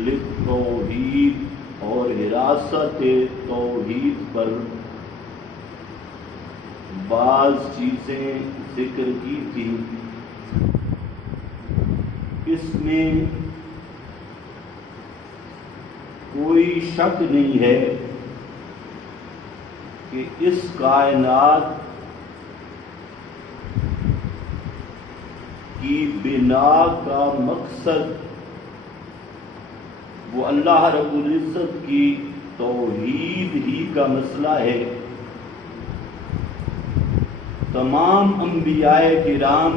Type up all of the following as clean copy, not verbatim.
للتوحید اور حراست توحید پر بعض چیزیں ذکر کی تھی. اس میں کوئی شک نہیں ہے کہ اس کائنات کی بنا کا مقصد وہ اللہ رب العزت کی توحید ہی کا مسئلہ ہے. تمام انبیاء کرام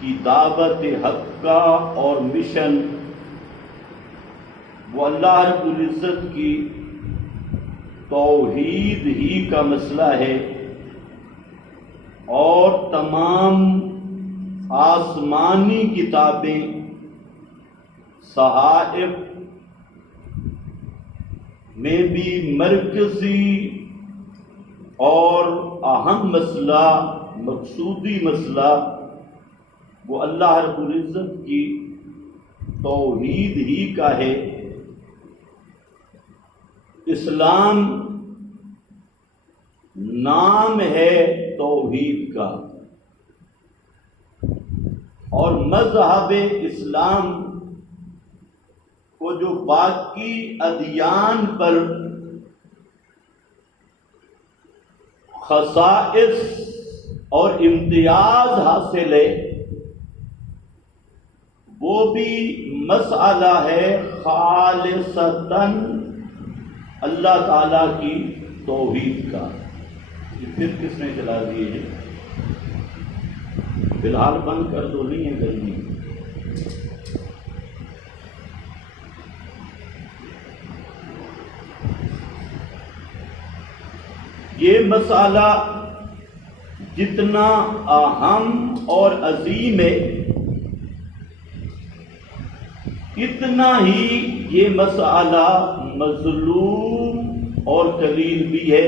کی دعوت حق کا اور مشن وہ اللہ رب العزت کی توحید ہی کا مسئلہ ہے. اور تمام آسمانی کتابیں، صحائف میں بھی مرکزی اور اہم مسئلہ، مقصودی مسئلہ وہ اللہ رب العزت کی توحید ہی کا ہے. اسلام نام ہے توحید کا، اور مذہب اسلام کو جو باقی ادیان پر خصائص اور امتیاز حاصل ہے، وہ بھی مسئلہ ہے خالصتاً اللہ تعالیٰ کی توحید کا. پھر کس نے چلا دیے ہیں؟ فی الحال بند کر دو، نہیں ہے گرمی. یہ مسئلہ جتنا اہم اور عظیم ہے، اتنا ہی یہ مسئلہ مظلوم اور قلیل بھی ہے.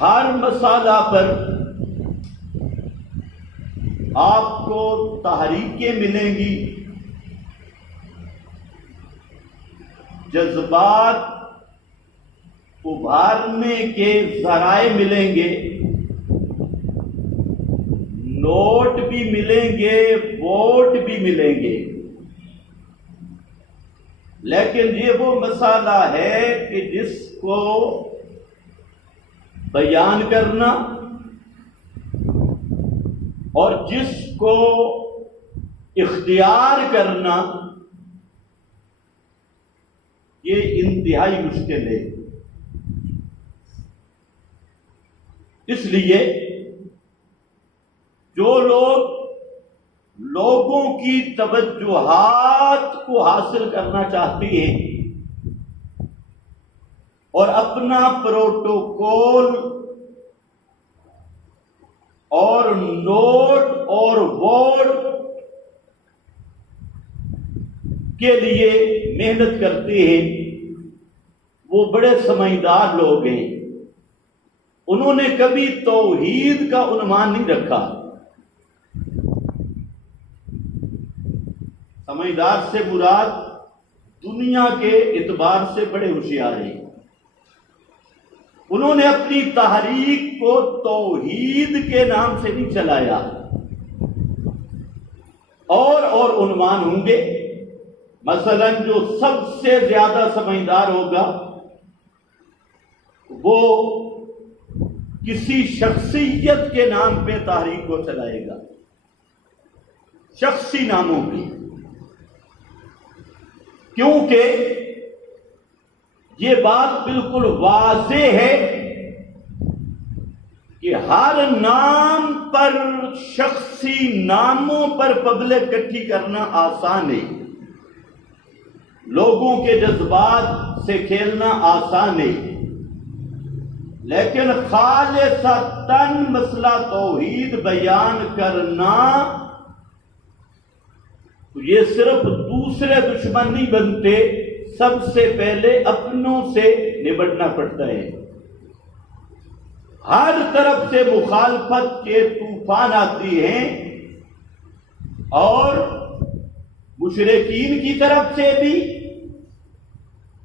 ہر مسئلہ پر آپ کو تحریکیں ملیں گی، جذبات ابھارنے کے ذرائع ملیں گے، نوٹ بھی ملیں گے، ووٹ بھی ملیں گے. لیکن یہ وہ مسئلہ ہے کہ جس کو بیان کرنا اور جس کو اختیار کرنا یہ انتہائی مشکل ہے. اس لیے جو لوگوں کی توجہات کو حاصل کرنا چاہتے ہیں اور اپنا پروٹوکول اور نوٹ اور ووٹ کے لیے محنت کرتے ہیں، وہ بڑے سمجھدار لوگ ہیں. انہوں نے کبھی توحید کا عنوان نہیں رکھا. سمجھدار سے مراد دنیا کے اعتبار سے بڑے ہوشیار ہیں. انہوں نے اپنی تحریک کو توحید کے نام سے نہیں چلایا. اور عنوان ہوں گے. مثلا جو سب سے زیادہ سمجھدار ہوگا وہ کسی شخصیت کے نام پہ تحریک کو چلائے گا، شخصی ناموں کی، کیونکہ یہ بات بالکل واضح ہے کہ ہر نام پر، شخصی ناموں پر پبلک اکٹھی کرنا آسان ہے، لوگوں کے جذبات سے کھیلنا آسان ہے، لیکن خالصتاً مسئلہ توحید بیان کرنا تو یہ صرف دوسرے دشمن نہیں بنتے، سب سے پہلے اپنوں سے نبٹنا پڑتا ہے. ہر طرف سے مخالفت کے طوفان آتی ہیں، اور مشرکین کی طرف سے بھی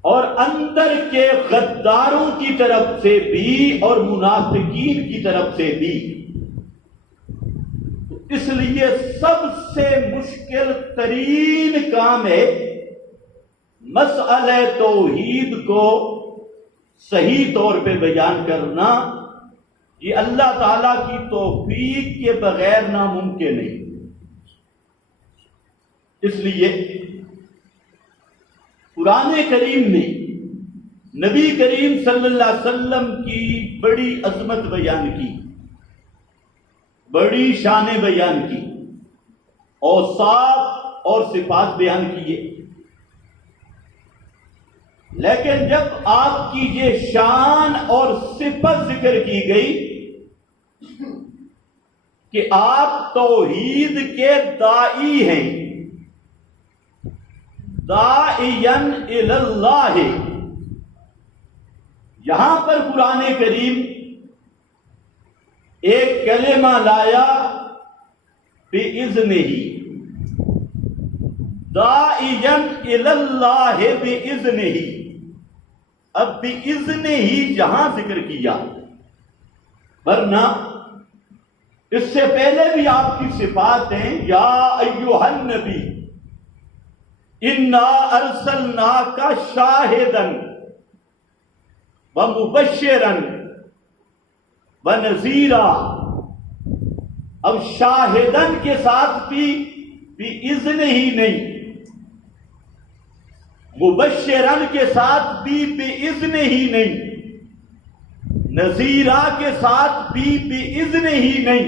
اور اندر کے غداروں کی طرف سے بھی اور منافقین کی طرف سے بھی. اس لیے سب سے مشکل ترین کام ہے مسئلہ توحید کو صحیح طور پہ بیان کرنا. یہ اللہ تعالیٰ کی توفیق کے بغیر ناممکن ہے. اس لیے قرآن کریم نے نبی کریم صلی اللہ علیہ وسلم کی بڑی عظمت بیان کی، بڑی شانیں بیان کی، اوصاف اور صفات بیان کیے. لیکن جب آپ کی یہ شان اور صفت ذکر کی گئی کہ آپ توحید کے داعی ہیں، داعین الی اللہ، یہاں پر قرآن کریم ایک کلمہ لایا بِإِذْنِهِ، داعین الی اللہ بِإِذْنِهِ. اب بِإِذْنِهِ جہاں ذکر کیا، ورنہ اس سے پہلے بھی آپ کی صفات ہیں. یا ایھا النبی انا ارسلناک شاہدا ومبشرا ونذیرا. اب شاہدن کے ساتھ بھی بِإِذْنِهِ نہیں، مبشرن کے ساتھ بھی بِإِذْنِهِ نہیں، نذیرا کے ساتھ بھی بِإِذْنِهِ نہیں.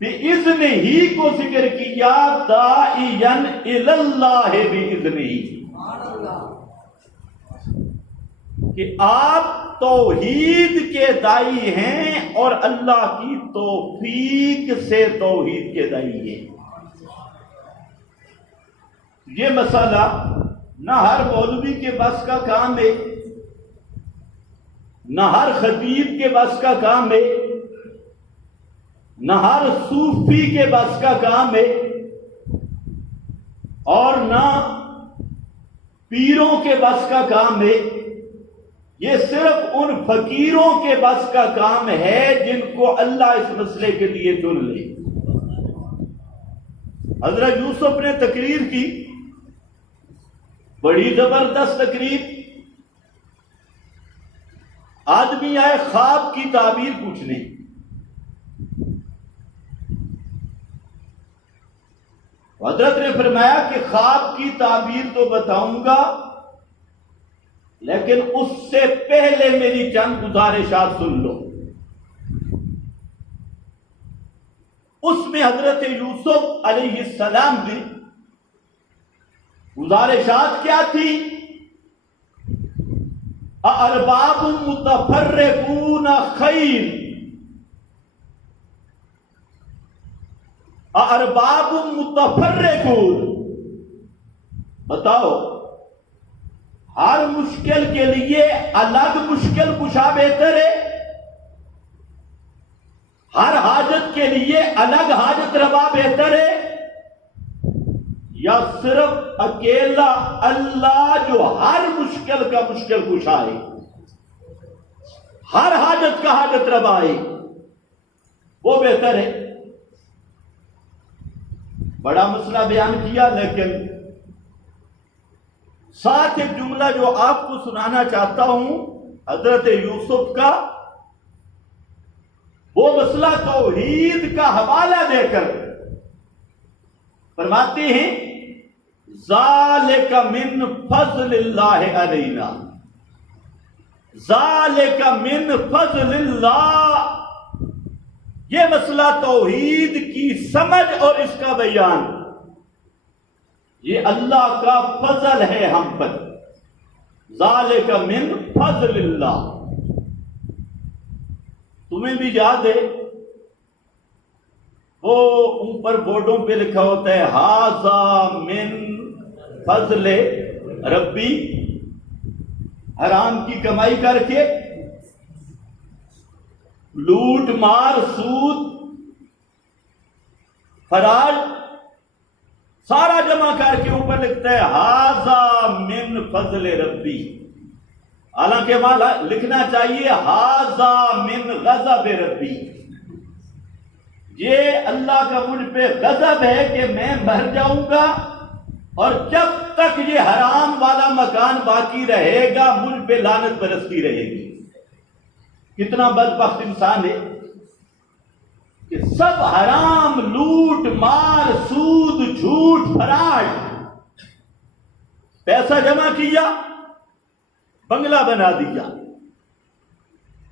بِإِذْنِهِ کو ذکر کیا داعین الی اللہ بِإِذْنِهِ، کہ آپ توحید کے داعی ہیں اور اللہ کی توفیق سے توحید کے داعی ہیں. یہ مسئلہ نہ ہر مولوی کے بس کا کام ہے، نہ ہر خطیب کے بس کا کام ہے، نہ ہر صوفی کے بس کا کام ہے، اور نہ پیروں کے بس کا کام ہے. یہ صرف ان فقیروں کے بس کا کام ہے جن کو اللہ اس مسئلے کے لیے چن لے. حضرت یوسف نے تقریر کی، بڑی زبردست تقریر. آدمی آئے خواب کی تعبیر پوچھنے، حضرت نے فرمایا کہ خواب کی تعبیر تو بتاؤں گا، لیکن اس سے پہلے میری چند گزارشات سن لو. اس میں حضرت یوسف علیہ السلام کی گزارشات کیا تھی؟ اَأَرْبَابٌ مُتَفَرِّقُونَ خَيْرٌ، اَأَرْبَابٌ مُتَفَرِّقُونَ. بتاؤ، ہر مشکل کے لیے الگ مشکل کشا بہتر ہے، ہر حاجت کے لیے الگ حاجت روا بہتر ہے، یا صرف اکیلا اللہ جو ہر مشکل کا مشکل کشا ہے، ہر حاجت کا حاجت روا ہے، وہ بہتر ہے؟ بڑا مسئلہ بیان کیا، لیکن ساتھ ایک جملہ جو آپ کو سنانا چاہتا ہوں حضرت یوسف کا، وہ مسئلہ توحید کا حوالہ دے کر فرماتے ہیں ذالک من فضل اللہ علینا، ذالک من فضل اللہ. یہ مسئلہ توحید کی سمجھ اور اس کا بیان، یہ اللہ کا فضل ہے ہم پر. ذالک من فضل اللہ. تمہیں بھی یاد ہے وہ اوپر بورڈوں پہ لکھا ہوتا ہے ھذا من فضل ربی، حرام کی کمائی کر کے لوٹ مار سود فراج سارا جمع کر کے اوپر لکھتا ہے ہاذا من فضل ربی، حالانکہ وہاں لکھنا چاہیے ہاذا من غضب ربی، یہ اللہ کا مجھ پہ غضب ہے کہ میں مر جاؤں گا، اور جب تک یہ حرام والا مکان باقی رہے گا مجھ پہ لعنت برستی رہے گی۔ کتنا بدبخت انسان ہے کہ سب حرام، لوٹ مار، سود، جھوٹ، فراڈ، پیسہ جمع کیا، بنگلہ بنا دیا۔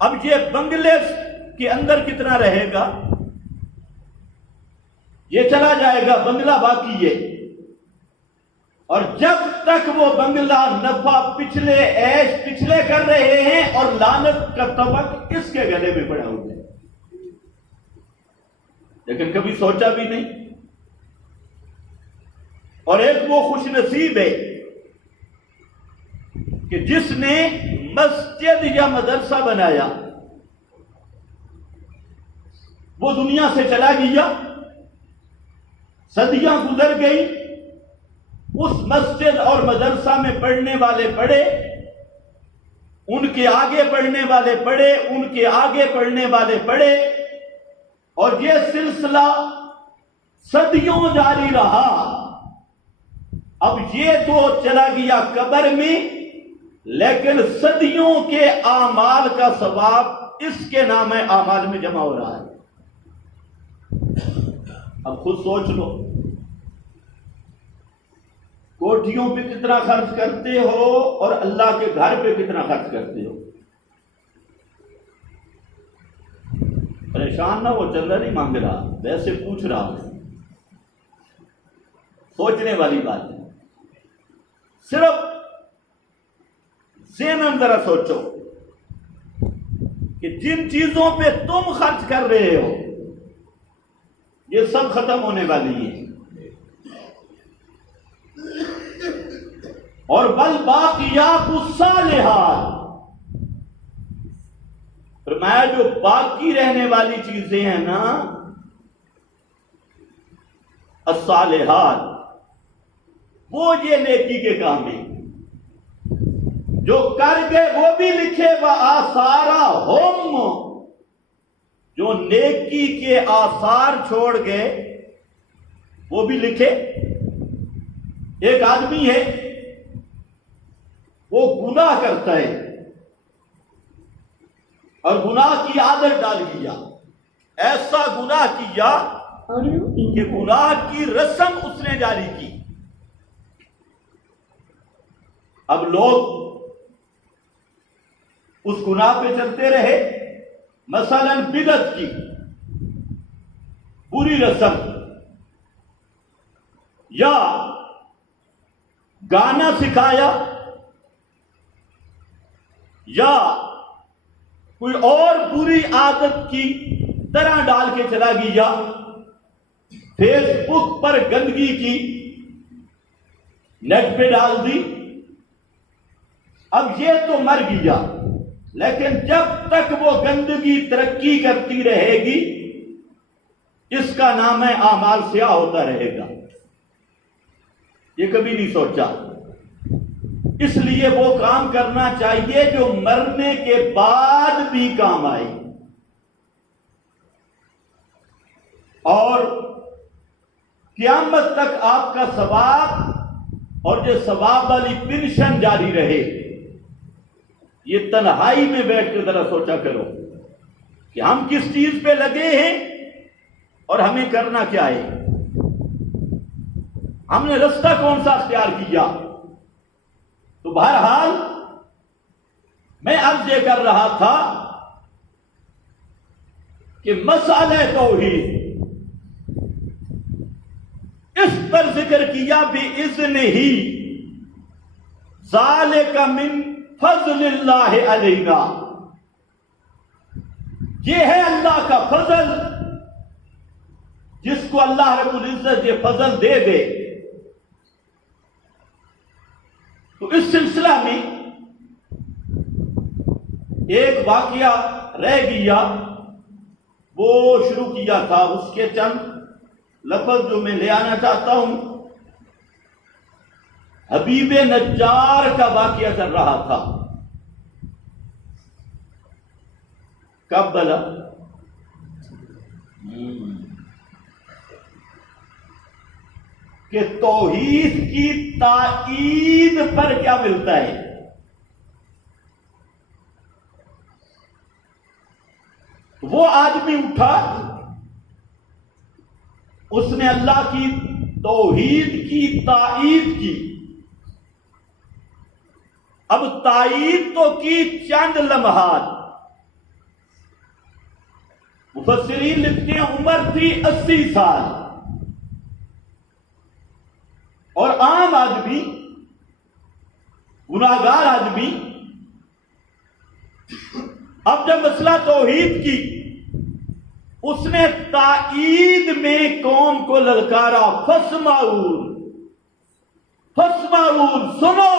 اب یہ بنگلے کے اندر کتنا رہے گا؟ یہ چلا جائے گا، بنگلہ باقی ہے، اور جب تک وہ بنگلہ نفع پچھلے عیش پچھلے کر رہے ہیں اور لعنت کا طبق اس کے گلے میں پڑا ہوا ہے، لیکن کبھی سوچا بھی نہیں۔ اور ایک وہ خوش نصیب ہے کہ جس نے مسجد یا مدرسہ بنایا، وہ دنیا سے چلا گیا، صدیاں گزر گئی، اس مسجد اور مدرسہ میں پڑھنے والے پڑھے، ان کے آگے پڑھنے والے پڑھے، ان کے آگے پڑھنے والے پڑھے، اور یہ سلسلہ صدیوں جاری رہا۔ اب یہ تو چلا گیا قبر میں، لیکن صدیوں کے اعمال کا ثواب اس کے نام اعمال میں جمع ہو رہا ہے۔ اب خود سوچ لو، کوٹھیوں پہ کتنا خرچ کرتے ہو اور اللہ کے گھر پہ کتنا خرچ کرتے ہو؟ پریشان نہ ہو، چندہ نہیں مانگ رہا، ویسے پوچھ رہا ہوں، سوچنے والی بات ہے۔ صرف ذہناً ذرا سوچو کہ جن چیزوں پہ تم خرچ کر رہے ہو یہ سب ختم ہونے والی ہے، اور والباقیات الصالحات، فرمایا جو باقی رہنے والی چیزیں ہیں نا، الصالحات، وہ یہ نیکی کے کام ہیں، جو کر گئے وہ بھی لکھے، وآثارہم، جو نیکی کے آثار چھوڑ گئے وہ بھی لکھے۔ ایک آدمی ہے، وہ گناہ کرتا ہے اور گناہ کی عادت ڈال دیا، ایسا گناہ کیا کہ گناہ کی رسم اس نے جاری کی۔ اب لوگ اس گناہ پہ چلتے رہے، مثلا بدعت کی پوری رسم، یا گانا سکھایا، یا کوئی اور بری عادت کی طرح ڈال کے چلا گیا، فیس بک پر گندگی کی نیٹ پہ ڈال دی۔ اب یہ تو مر گیا، لیکن جب تک وہ گندگی ترقی کرتی رہے گی اس کا نام ہے اعمال سیاہ ہوتا رہے گا۔ یہ کبھی نہیں سوچا، اس لیے وہ کام کرنا چاہیے جو مرنے کے بعد بھی کام آئے، اور قیامت تک آپ کا ثواب اور جو ثواب والی پنشن جاری رہے۔ یہ تنہائی میں بیٹھ کے ذرا سوچا کرو کہ ہم کس چیز پہ لگے ہیں اور ہمیں کرنا کیا ہے، ہم نے رستہ کون سا اختیار کیا۔ تو بہرحال میں عرض یہ کر رہا تھا کہ مسئلہ توحید اس پر ذکر کیا بِإِذْنِ ہی، ذَلِكَ مِن فضل اللہ علینا، یہ ہے اللہ کا فضل، جس کو اللہ رب العزت یہ فضل دے دے۔ تو اس سلسلہ میں ایک واقعہ رہ گیا، وہ شروع کیا تھا، اس کے چند لفظ جو میں لے آنا چاہتا ہوں، حبیب نجار کا واقعہ چل رہا تھا. کب بلا؟ کہ توحید کی تائید پر کیا ملتا ہے؟ وہ آدمی اٹھا، اس نے اللہ کی توحید کی تائید کی. اب تائید تو کی چند لمحات. مفسرین لکھتے ہیں عمر تھی 80 سال، اور عام آدمی، گناہگار آدمی، اب جب مسئلہ توحید کی، اس نے تائید میں قوم کو للکارا، فاسمعون فاسمعون، سنو،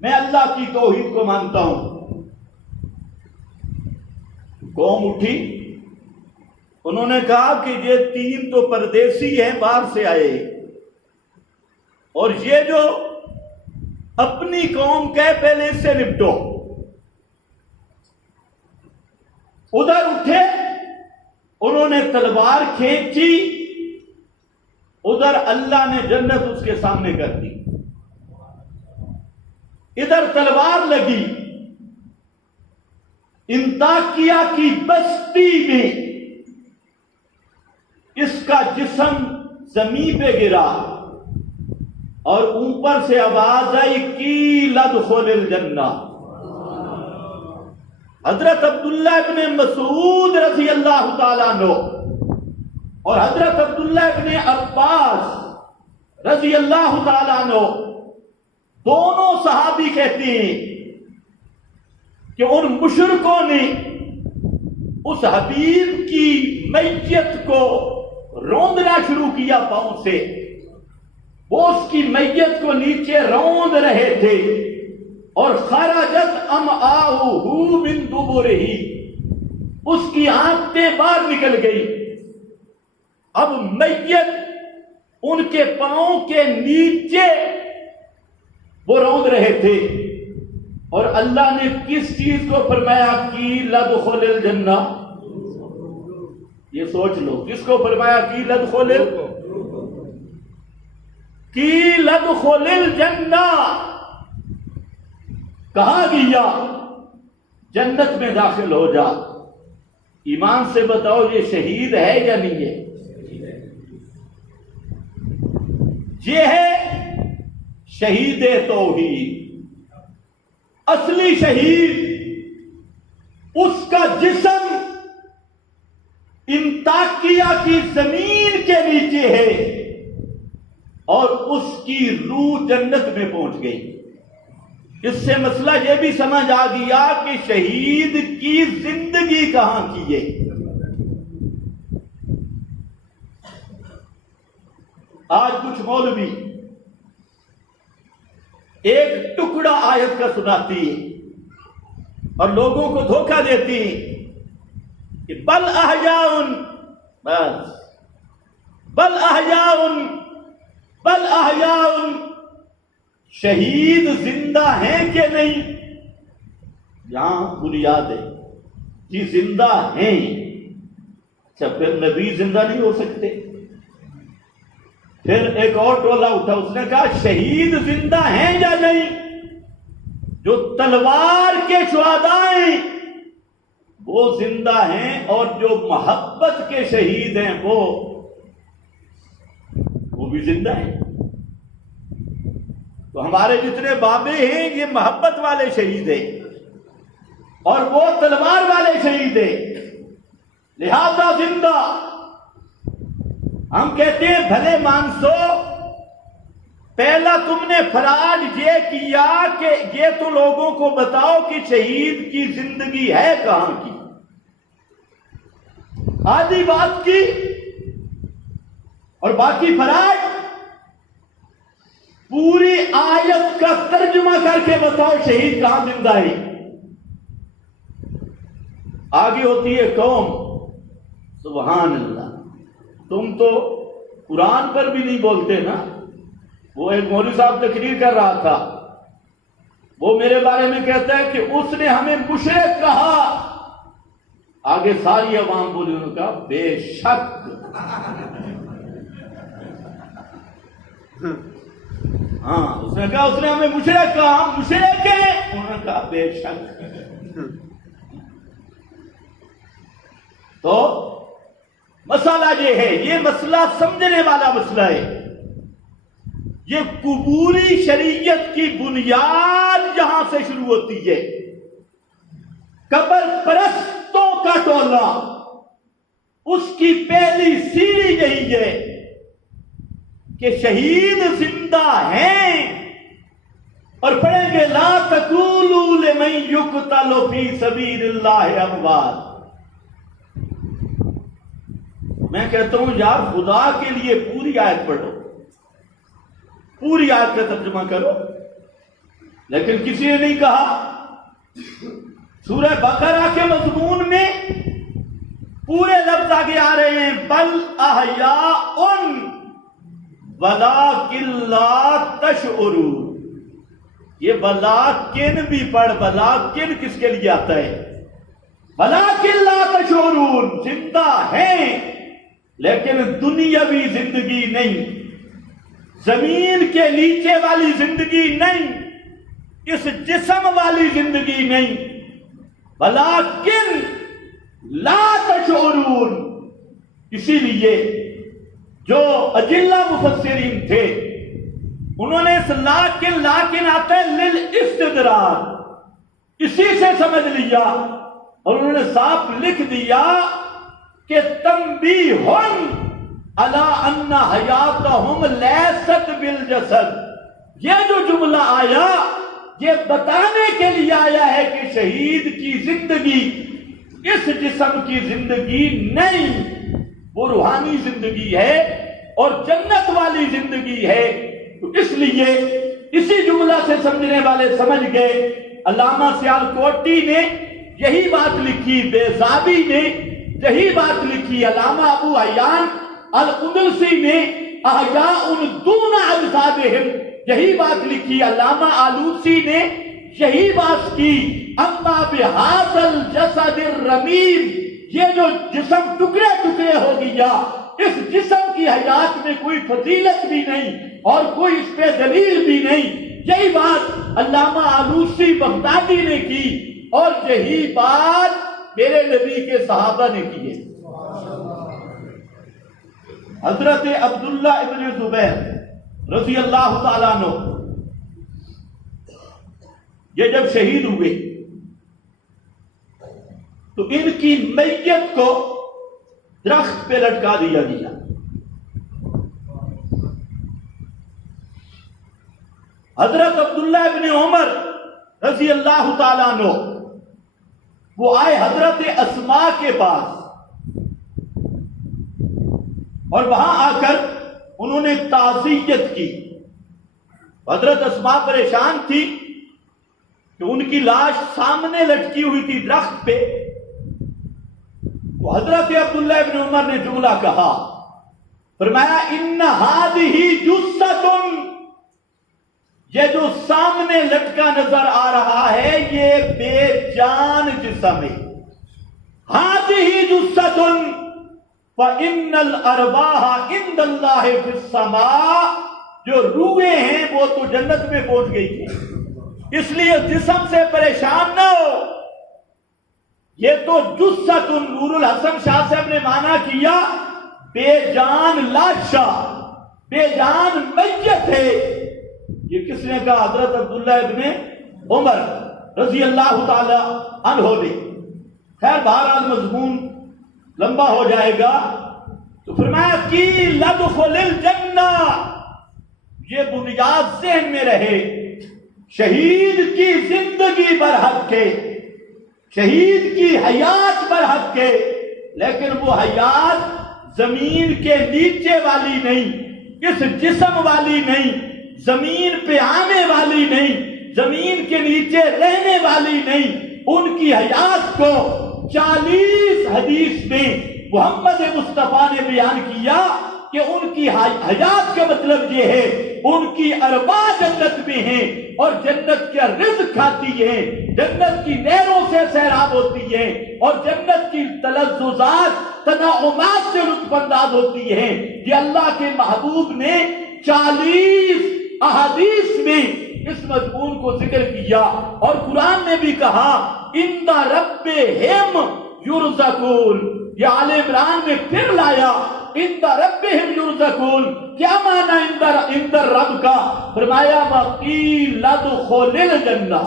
میں اللہ کی توحید کو مانتا ہوں. قوم اٹھی، انہوں نے کہا کہ یہ 3 تو پردیسی ہیں، باہر سے آئے، اور یہ جو اپنی قوم کے پہلے سے نپٹو. ادھر اٹھے، انہوں نے تلوار کھینچی، ادھر اللہ نے جنت اس کے سامنے کر دی. ادھر تلوار لگی، انطاکیہ کی بستی میں اس کا جسم زمین پہ گرا، اور اوپر سے آواز آئی قیل ادخل الجنہ. حضرت عبداللہ ابن مسعود رضی اللہ تعالیٰ عنہ اور حضرت عبداللہ ابن عباس رضی اللہ تعالیٰ عنہ، دونوں صحابی کہتے ہیں کہ ان مشرکوں نے اس حبیب کی میت کو روندنا شروع کیا پاؤں سے. وہ اس کی میت کو نیچے روند رہے تھے، اور خرجت امعاؤہ من دبرہ، اس کی آنتیں باہر نکل گئی. اب میت ان کے پاؤں کے نیچے وہ روند رہے تھے، اور اللہ نے کس چیز کو فرمایا؟ قیل ادخل الجنہ. یہ سوچ لو، کس کو فرمایا قیل ادخل الجنہ؟ کہا گیا جنت میں داخل ہو جا. ایمان سے بتاؤ یہ شہید ہے یا نہیں ہے؟ یہ ہے شہید توحید، اصلی شہید. اس کا جسم انطاکیہ کی زمین کے نیچے ہے، اور اس کی روح جنت میں پہنچ گئی. اس سے مسئلہ یہ بھی سمجھ آ گیا کہ شہید کی زندگی کہاں کی ہے. آج کچھ مولوی ایک ٹکڑا آیت کا سناتی ہے اور لوگوں کو دھوکہ دیتی کہ بل احیاء، بس بل احیاء بل احیاء، شہید زندہ ہیں کہ نہیں؟ یہاں بنیاد ہے کہ زندہ ہیں. اچھا، پھر نبی زندہ نہیں ہو سکتے؟ پھر ایک اور ٹولہ اٹھا، اس نے کہا شہید زندہ ہیں یا نہیں؟ جو تلوار کے شہداء ہیں وہ زندہ ہیں، اور جو محبت کے شہید ہیں وہ بھی زندہ ہیں. تو ہمارے جتنے بابے ہیں یہ محبت والے شہید ہیں، اور وہ تلوار والے شہید ہیں، لہذا زندہ. ہم کہتے ہیں بھلے مانسو، پہلا تم نے فراڈ یہ کیا کہ یہ تو لوگوں کو بتاؤ کہ شہید کی زندگی ہے کہاں کی. آدھی بات کی، اور باقی فراڈ. پوری آیت کا ترجمہ کر کے بتاؤ شہید کہاں زندہ ہے. آگے ہوتی ہے قوم، سبحان اللہ. تم تو قرآن پر بھی نہیں بولتے نا. وہ ایک مولوی صاحب تقریر کر رہا تھا, وہ میرے بارے میں کہتا ہے کہ اس نے ہمیں مشرک کہا. آگے ساری عوام بولی, انہوں نے کہا بے شک. ہاں اس نے کہا, اس نے ہمیں مشرک کہا, ہم مشرک ہیں. انہوں نے کہا بے شک. تو مسئلہ یہ ہے, یہ مسئلہ سمجھنے والا مسئلہ ہے. یہ قبوری شریعت کی بنیاد یہاں سے شروع ہوتی ہے. قبر پرستوں کا ٹولہ, اس کی پہلی سیڑھی یہی ہے کہ شہید زندہ ہیں, اور پڑھیں گے لا تقولوا لمن یقتل فی سبیل اللہ اموات. میں کہتا ہوں یار خدا کے لیے پوری آیت پڑھو, پوری آیت کا ترجمہ کرو. لیکن کسی نے نہیں کہا. سورہ بقرہ کے مضمون میں پورے لفظ آگے آ رہے ہیں, بل احیاء ولکن لا تشعرون. یہ ولیکن بھی پڑھ, ولیکن کس کے لیے آتا ہے؟ ولکن لا تشعرون, زندہ ہیں لیکن دنیاوی زندگی نہیں, زمین کے نیچے والی زندگی نہیں, اس جسم والی زندگی نہیں. ولیکن لا تشعرون. اسی لیے جو اجلہ مفسرین تھے انہوں نے اس لاکن آتا ہے للاستدراج, اسی سے سمجھ لیا, اور انہوں نے صاف لکھ دیا کہ تنبیہن علی ان حیاتہم لیست بالجسد. یہ جو جملہ آیا یہ بتانے کے لیے آیا ہے کہ شہید کی زندگی اس جسم کی زندگی نہیں, وہ روحانی زندگی ہے اور جنت والی زندگی ہے. تو اس لیے اسی جملہ سے سمجھنے والے سمجھ گئے. علامہ سیالکوٹی نے یہی بات لکھی, بیزابی نے یہی بات لکھی, علامہ ابو حیان الاندلسی نے احیاء دون اجسادہم یہی بات لکھی, علامہ آلوسی نے یہی بات کی. اما بہذا الجسد الرمیم, یہ جو جسم ٹکڑے ٹکڑے ہو گیا, اس جسم کی حیات میں کوئی فضیلت بھی نہیں اور کوئی اس پہ دلیل بھی نہیں. یہی بات علامہ آلوسی بغدادی نے کی, اور یہی بات میرے نبی کے صحابہ نے کی ہے. حضرت عبداللہ ابن زبیر رضی اللہ تعالیٰ عنہ یہ جب شہید ہوئے تو ان کی میت کو درخت پہ لٹکا دیا گیا. حضرت عبداللہ ابن عمر رضی اللہ تعالیٰ عنہ وہ آئے حضرت اسماء کے پاس, اور وہاں آ کر انہوں نے تعزیت کی. حضرت اسماء پریشان تھی کہ ان کی لاش سامنے لٹکی ہوئی تھی درخت پہ. تو حضرت عبداللہ ابن عمر نے جملہ کہا, فرمایا ان ہذہ جثۃ, یہ جو سامنے لٹکا نظر آ رہا ہے یہ بے جان جسم ہے. ہذہ جثۃ فإن الأرواح عند اللہ فی السماء, جو روحیں ہیں وہ تو جنت میں پہنچ گئی تھی, اس لیے جسم سے پریشان نہ ہو. یہ تو جثۃ, نور الحسن شاہ صاحب نے معنی کیا بے جان لاشا, بے جان میت ہے. یہ کس نے کہا؟ حضرت عبداللہ ابن عمر رضی اللہ تعالی عنہ نے. خیر بہرحال مضمون لمبا ہو جائے گا, تو فرمایا کی لدخل الجنہ, یہ بنیاد ذہن میں رہے. شہید کی زندگی برحق ہے, شہید کی حیات برحق ہے, لیکن وہ حیات زمین کے نیچے والی نہیں, اس جسم والی نہیں, زمین پہ آنے والی نہیں, زمین کے نیچے رہنے والی نہیں. ان کی حیات کو 40 حدیث میں محمد مصطفیٰ نے بیان کیا کہ ان کی حیات کا مطلب یہ ہے ان کی ارواح جنت میں ہیں اور جنت کا رزق کھاتی ہے، جنت کی نہروں سے سیراب ہوتی ہے اور جنت کی تلذذات تنعمات سے لطف انداز ہوتی ہے۔ یہ اللہ کے محبوب نے 40 احادیث میں اس مضمون کو ذکر کیا اور قرآن نے بھی کہا عند ربہم یرزقون۔ یہ آل عمران میں پھر لایا عند ربہم یرزقون۔ کیا معنی عند رب کا؟ فرمایا وقیل ادخل الجنہ۔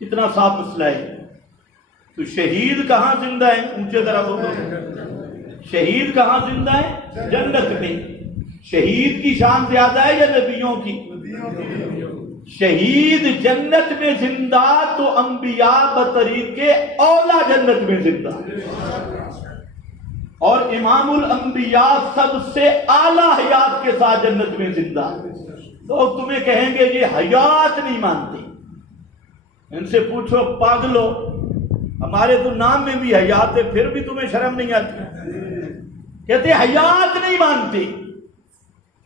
کتنا صاف مسئلہ ہے۔ تو شہید کہاں زندہ ہے؟ اونچے ذرا بولو، شہید کہاں زندہ ہے؟ جنت میں۔ شہید کی شان زیادہ ہے یا نبیوں کی؟ شہید جنت میں زندہ تو انبیاء بطریق اولا جنت میں زندہ، اور امام الانبیاء سب سے اعلیٰ حیات کے ساتھ جنت میں زندہ۔ لوگ تمہیں کہیں گے یہ حیات نہیں مانتے، ان سے پوچھو پاگلو ہمارے تو نام میں بھی حیات ہے پھر بھی تمہیں شرم نہیں آتی؟ کہتے حیات نہیں مانتے،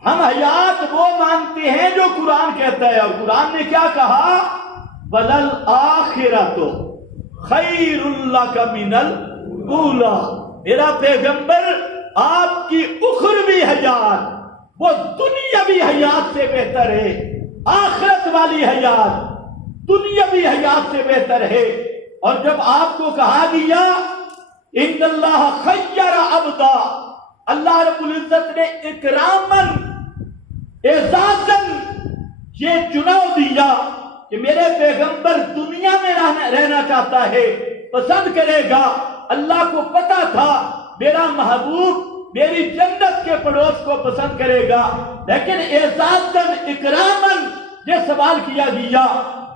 ہم حیات وہ مانتے ہیں جو قرآن کہتا ہے، اور قرآن نے کیا کہا؟ وَلَلْآخِرَةُ خَيْرٌ لَكَ مِنَ الْأُولَى۔ میرا پیغمبر آپ کی اخروی حیات وہ دنیاوی حیات سے بہتر ہے، آخرت والی حیات دنیاوی حیات سے بہتر ہے۔ اور جب آپ کو کہا گیا ان اللہ خیر عبدا، اللہ رب العزت نے اکرامن اعزازن یہ چناؤ دیا کہ میرے پیغمبر دنیا میں رہنا چاہتا ہے، پسند کرے گا۔ اللہ کو پتا تھا میرا محبوب میری جنت کے پڑوس کو پسند کرے گا، لیکن اعزازن اکرامن یہ سوال کیا گیا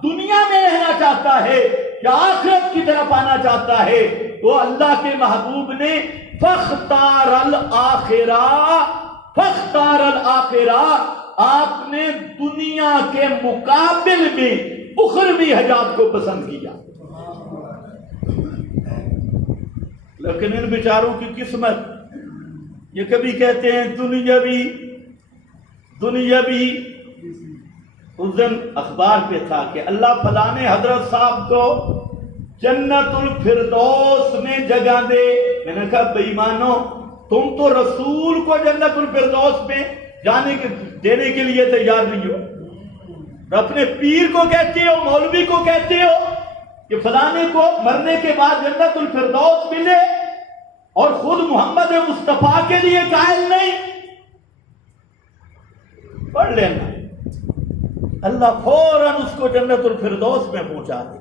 دنیا میں رہنا چاہتا ہے یا آخرت کی طرف آنا چاہتا ہے؟ تو اللہ کے محبوب نے فاختار الآخرہ، فاختار الآخرہ، آپ نے دنیا کے مقابل میں اخروی حیات کو پسند کیا۔ لیکن ان بیچاروں کی قسمت، یہ کبھی کہتے ہیں دنیاوی دنیاوی۔ اس دن اخبار پہ تھا کہ اللہ فلاں نے حضرت صاحب کو جنت الفردوس میں جگہ دے۔ میں نے کہا بے ایمانو، تم تو رسول کو جنت الفردوس میں دینے کے لیے تیار نہیں ہو، اپنے پیر کو کہتے ہو، مولوی کو کہتے ہو کہ فلانے کو مرنے کے بعد جنت الفردوس ملے، اور خود محمد مصطفیٰ کے لیے قائل نہیں۔ پڑھ لینا، اللہ فوراً اس کو جنت الفردوس میں پہنچا دے۔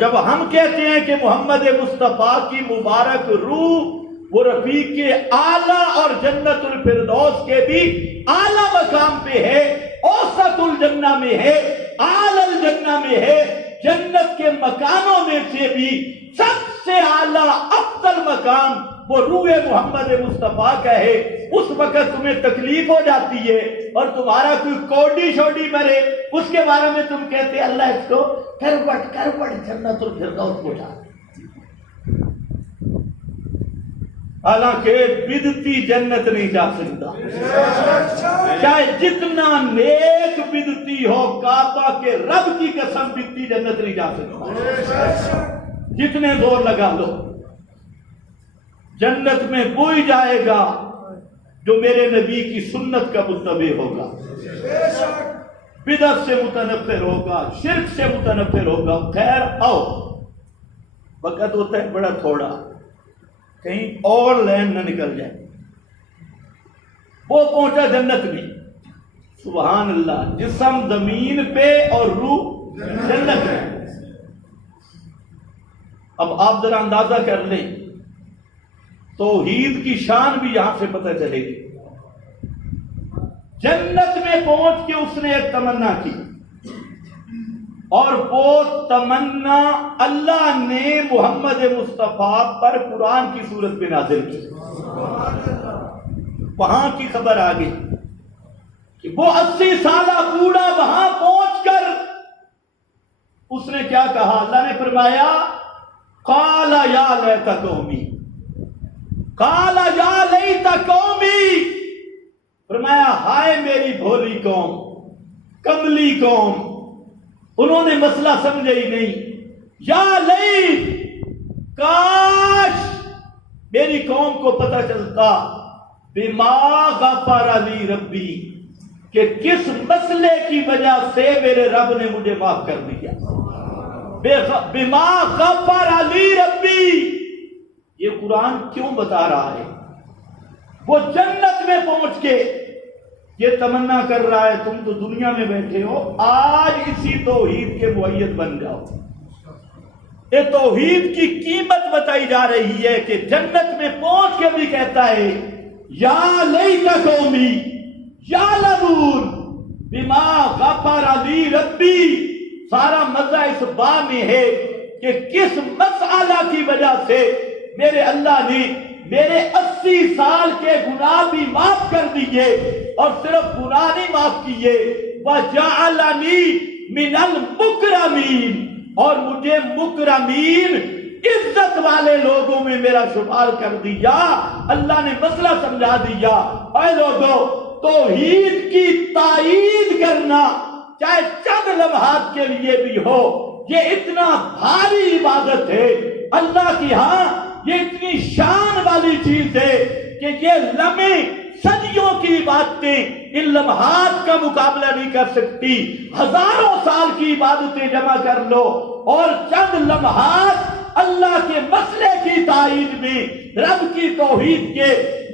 جب ہم کہتے ہیں کہ محمد مصطفیٰ کی مبارک روح وہ رفیق اعلیٰ اور جنت الفردوس کے بھی اعلیٰ مقام پہ ہے، اوسط الجنہ میں ہے، اعلی الجنہ میں ہے، جنت کے مکانوں میں سے بھی سب سے اعلیٰ افضل مقام وہ روح محمد مصطفیٰ کا ہے۔ اس وقت تمہیں تکلیف ہو جاتی ہے اور تمہارا کوئی کوڈی شوڈی مرے، اس کے بارے میں تم کہتے اللہ اس کو کروٹ جنت الفردوس کو جا۔ حالانکہ بدتی جنت نہیں جا سکتا، چاہے جتنا نیک بدتی ہو، کعبہ کے رب کی قسم بدتی جنت نہیں جا سکتا، جتنے زور لگا لو۔ جنت میں کوئی جائے گا جو میرے نبی کی سنت کا متبع ہوگا، بدعت سے متنفر ہوگا، شرک سے متنفر ہوگا۔ خیر آؤ، وقت ہوتا ہے بڑا تھوڑا، کہیں اور لین نہ نکل جائے۔ وہ پہنچا جنت میں، سبحان اللہ، جسم زمین پہ اور روح جنت میں۔ اب آپ ذرا اندازہ کر لیں، توحید کی شان بھی یہاں سے پتہ چلے گی۔ جنت میں پہنچ کے اس نے ایک تمنا کی، اور وہ تمنا اللہ نے محمد مصطفیٰ پر قرآن کی صورت میں نازل کی۔ وہاں کی خبر آ گئی کہ وہ 80 سالہ بوڑھا وہاں پہنچ کر اس نے کیا کہا؟ اللہ نے فرمایا قال یا لیت قومی، قال یا لیت قومی، فرمایا ہائے میری بھولی قوم، کملی قوم، انہوں نے مسئلہ سمجھا ہی نہیں. یا لیت، کاش میری قوم کو پتہ چلتا بما غفر لی ربی، کہ کس مسئلے کی وجہ سے میرے رب نے مجھے معاف کر دیا. بما غفر لی ربی، یہ قرآن کیوں بتا رہا ہے؟ وہ جنت میں پہنچ کے یہ تمنا کر رہا ہے تم تو دنیا میں بیٹھے ہو، آج اسی توحید کے مؤید بن جاؤ. یہ توحید کی قیمت بتائی جا رہی ہے کہ جنت میں پہنچ کے بھی کہتا ہے یا لیت قومی یعلمون بما غفر لی ربی. سارا مزہ اس بات میں ہے کہ کس مسئلہ کی وجہ سے میرے اللہ نے میرے 80 سال کے گناہ بھی معاف کر دیے، اور صرف گناہ نہیں معاف کیے، وَجَعَلَنِي مِنَ الْمُكْرَمِينَ، اور مجھے مکرمین عزت والے لوگوں میں میرا شمار کر دیا. اللہ نے مسئلہ سمجھا دیا. اے لوگوں، توحید کی تائید کرنا چاہے چند لمحات کے لیے بھی ہو، یہ اتنا بھاری عبادت ہے اللہ کی ہاں، یہ اتنی شان والی چیز ہے کہ یہ لمحے صدیوں کی عبادتیں ان لمحات کا مقابلہ نہیں کر سکتی. ہزاروں سال کی عبادتیں جمع کر لو اور چند لمحات اللہ کے مسئلے کی تائید میں، رب کی توحید کے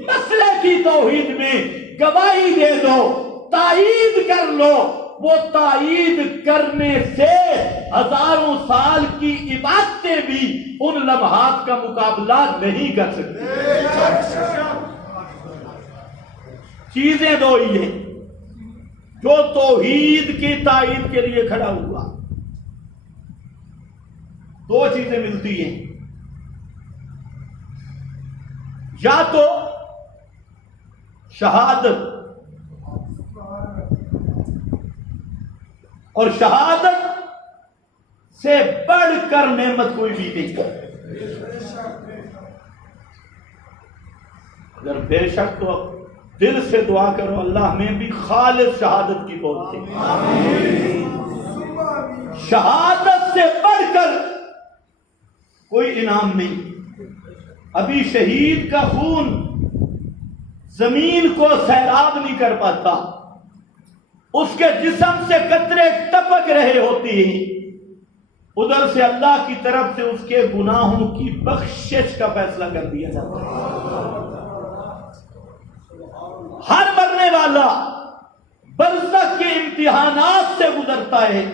مسئلے کی توحید میں گواہی دے دو، تائید کر لو. وہ تائید کرنے سے ہزاروں سال کی عبادتیں بھی ان لمحات کا مقابلہ نہیں کر سکتی. چیزیں دو ہی ہیں. جو توحید کی تائید کے لیے کھڑا ہوا، دو چیزیں ملتی ہیں، یا تو شہادت، اور شہادت سے بڑھ کر نعمت کوئی بھی نہیں. اگر بے شک تو دل سے دعا کرو اللہ ہمیں بھی خالص شہادت کی بہت دے. شہادت سے بڑھ کر کوئی انعام نہیں. ابھی شہید کا خون زمین کو سیراب نہیں کر پاتا، اس کے جسم سے قطرے ٹپک رہے ہوتی ہیں، ادھر سے اللہ کی طرف سے اس کے گناہوں کی بخشش کا فیصلہ کر دیا جاتا ہے. ہر مرنے والا برزخ کے امتحانات سے گزرتا ہے،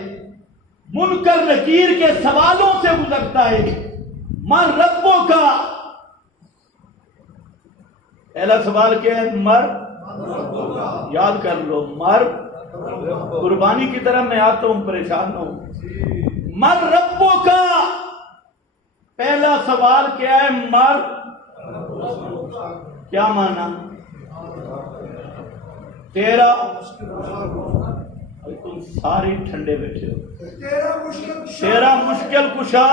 منکر نکیر کے سوالوں سے گزرتا ہے. من ربوں کا پہلا سوال کیا ہے؟ مر. یاد کر لو، مر. قربانی کی طرح میں آتا ہوں، پریشان نہ ہوں. مر ربوں کا پہلا سوال کیا ہے؟ مر. کیا مانا؟ تیرا. تم ساری ٹھنڈے بیٹھے ہو. تیرا مشکل کشا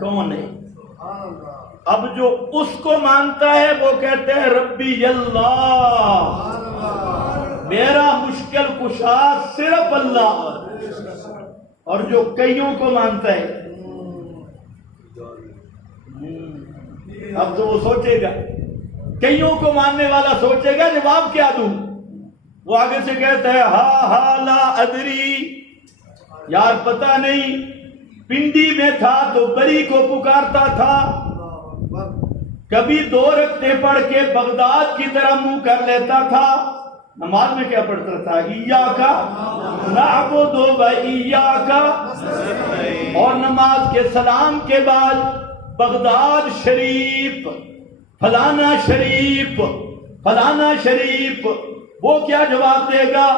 کون ہے؟ اب جو اس کو مانتا ہے وہ کہتے ہیں ربی اللہ، میرا مشکل کشا صرف اللہ. اور جو کئیوں کو مانتا ہے اب تو وہ سوچے گا، کئیوں کو ماننے والا سوچے گا جواب کیا دوں. وہ آگے سے کہتا ہے ہا لا ادری، یار پتہ نہیں. پنڈی میں تھا تو بری کو پکارتا تھا، کبھی 2 رکعتیں پڑھ کے بغداد کی طرح منہ کر لیتا تھا. نماز میں کیا پڑھتا تھا؟ ایاکا نعبد و ایاکا، اور نماز کے سلام کے بعد بغداد شریف، فلانا شریف، فلانا شریف. وہ کیا جواب دے گا؟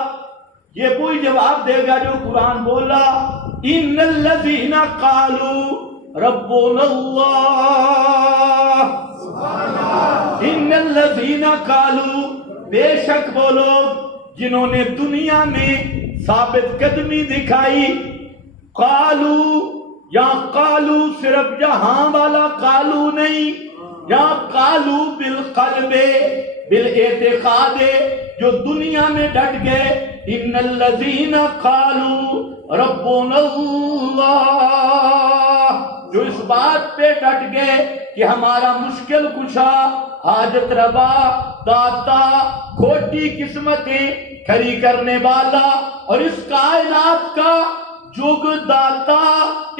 یہ کوئی جواب دے گا جو قرآن بولا ان الذین قالوا ربنا اللہ، ان الذین قالوا، بے شک وہ لوگ جنہوں نے دنیا میں ثابت قدمی دکھائی، قالوا یہاں قالو صرف یہاں والا قالو نہیں، یہاں قالو بالقلب بالاعتقاد، جو دنیا میں ڈٹ گئے، ان الذین قالوا ربنا اللہ، جو اس بات پہ ڈٹ گئے کہ ہمارا مشکل کشا، حاجت روا، داتا، کھوٹی قسمتیں کھری کرنے والا اور اس کائنات کا جگ داتا،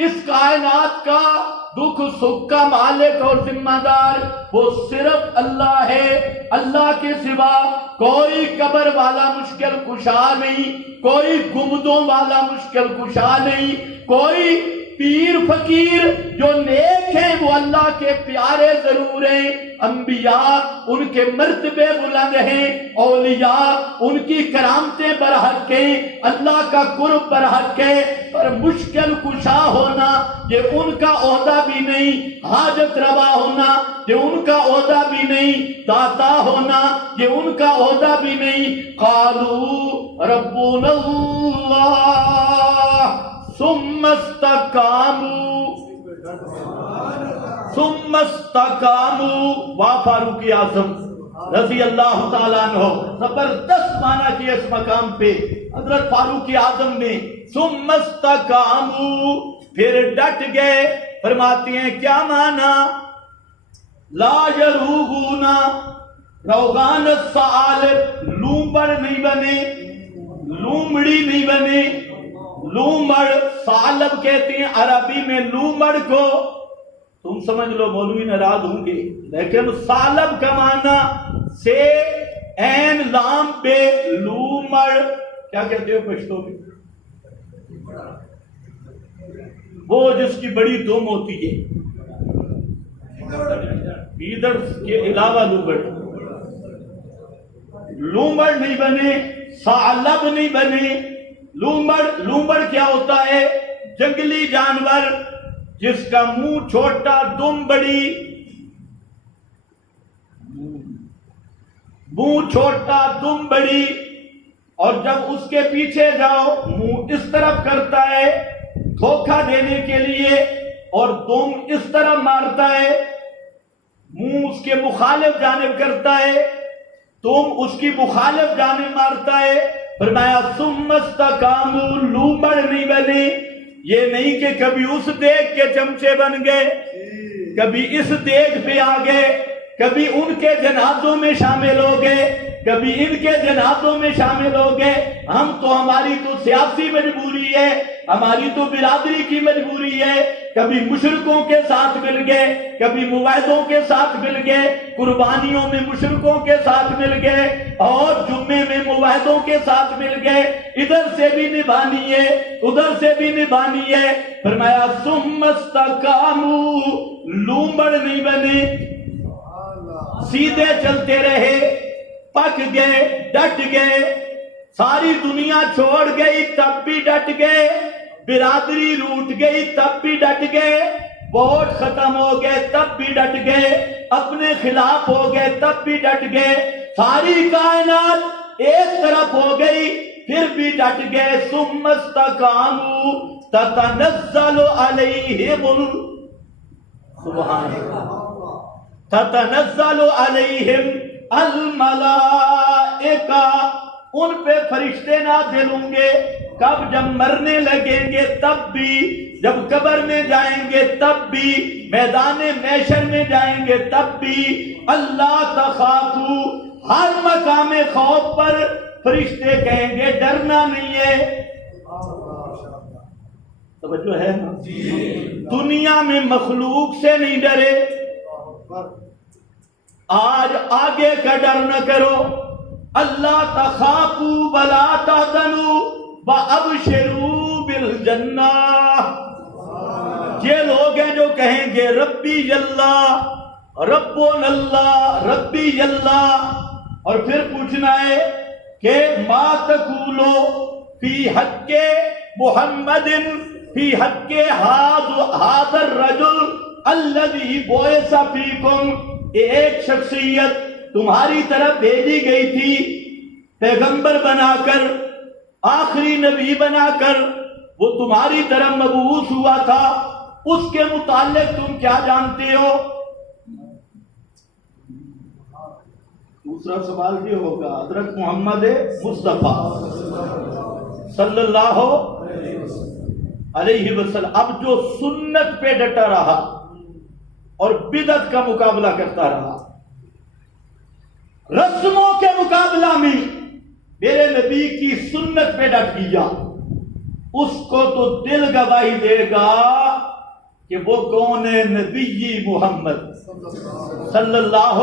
اس کائنات کا دکھ سکھ کا مالک اور ذمہ دار وہ صرف اللہ ہے۔ اللہ کے سوا کوئی قبر والا مشکل کشا نہیں، کوئی گنبدوں والا مشکل کشا نہیں، کوئی پیر فقیر جو نیک ہیں وہ اللہ کے پیارے ضرور ہیں، انبیاء ان کے مرتبے بلند ہیں، اولیاء ان کی کرامتیں برحق ہیں، اللہ کا قرب برحق ہے، پر مشکل کشا ہونا یہ ان کا عہدہ بھی نہیں، حاجت روا ہونا یہ ان کا عہدہ بھی نہیں، داتا ہونا یہ ان کا عہدہ بھی نہیں۔ قالوا ربنا اللہ ثم استقاموا وا فاروق اعظم رضی اللہ تعالیٰ عنہ زبردست معنی کیا اس مقام پہ حضرت فاروق اعظم نے، ثم استقاموا پھر ڈٹ گئے۔ فرماتے ہیں کیا معنی؟ لا یروغون روغان الثعالب، لومڑ نہیں بنے، لومڑی نہیں بنے۔ لومڑ ثعلب کہتے ہیں عربی میں لومڑ کو، تم سمجھ لو مولوی ناراض ہوں گے، لیکن ثعلب کا معنی سے عین لام پہ لومڑ کیا کہتے ہو پشتو میں؟ وہ جس کی بڑی دم ہوتی ہے، گیدڑ کے علاوہ لومڑ۔ لومڑ نہیں بنے، ثعلب نہیں بنے۔ لومڑ کیا ہوتا ہے؟ جنگلی جانور جس کا منہ چھوٹا، دم بڑی، منہ چھوٹا دم بڑی، اور جب اس کے پیچھے جاؤ منہ اس طرف کرتا ہے دھوکہ دینے کے لیے، اور دم اس طرف مارتا ہے، منہ اس کے مخالف جانب کرتا ہے، تم اس کی مخالف جانب مارتا ہے۔ فرمایا ثم استقاموا، لومڑ نہیں بنے، یہ نہیں کہ کبھی اس دیگ کے چمچے بن گئے، کبھی اس دیگ پہ آ گئے، کبھی ان کے جنازوں میں شامل ہو گئے، کبھی ان کے جنازوں میں شامل ہو گئے۔ ہم تو ہماری تو سیاسی مجبوری ہے، ہماری تو برادری کی مجبوری ہے، کبھی مشرکوں کے ساتھ مل گئے، کبھی موحدوں کے ساتھ مل گئے، قربانیوں میں مشرکوں کے ساتھ مل گئے اور جمعے میں موحدوں کے ساتھ مل گئے، ادھر سے بھی نبھانی ہے ادھر سے بھی نبھانی ہے۔ فرمایا ثم استقاموا، لومڑ نہیں بنے، سیدھے چلتے رہے، پک گئے، ڈٹ گئے، ساری دنیا چھوڑ گئی تب بھی ڈٹ گئے، برادری روٹ گئی تب بھی ڈٹ گئے، ووٹ ختم ہو گئے تب بھی ڈٹ گئے، اپنے خلاف ہو گئے تب بھی ڈٹ گئے، ساری کائنات ایک طرف ہو گئی پھر بھی ڈٹ گئے۔ ثم استقاموا تتنزل علیہم سبحان اللہ، تتنزل علیہم الملائکہ، ان پہ فرشتے نازل ہوں گے، کب؟ جب مرنے لگیں گے تب بھی، جب قبر میں جائیں گے تب بھی، میدان محشر میں جائیں گے تب بھی۔ اللہ تخافوا، ہر مقام خوف پر فرشتے کہیں گے ڈرنا نہیں ہے۔ توجہ ہے نا؟ دنیا میں مخلوق سے نہیں ڈرے، آج آگے کا ڈر نہ کرو۔ اللہ تخافوا ولا تحزنوا وابشروا بالجنہ، یہ لوگ ہیں جو کہیں گے ربی اللہ، ربنا اللہ، ربی اللہ، اور پھر پوچھنا ہے کہ ما تقولو فی حق محمد فی حق ھذا الرجل الذی بعث فیکم، ایک شخصیت تمہاری طرف بھیجی گئی تھی پیغمبر بنا کر، آخری نبی بنا کر، وہ تمہاری طرف مبعوث ہوا تھا، اس کے متعلق تم کیا جانتے ہو؟ دوسرا سوال یہ ہوگا، حضرت محمد مصطفیٰ صلی اللہ علیہ وسلم اب جو سنت پہ ڈٹا رہا اور بدعت کا مقابلہ کرتا رہا، رسموں کے مقابلہ میں میرے نبی کی سنت پہ ڈٹ گیا، اس کو تو دل گواہی دے گا کہ وہ کون ہے؟ نبی محمد صلی اللہ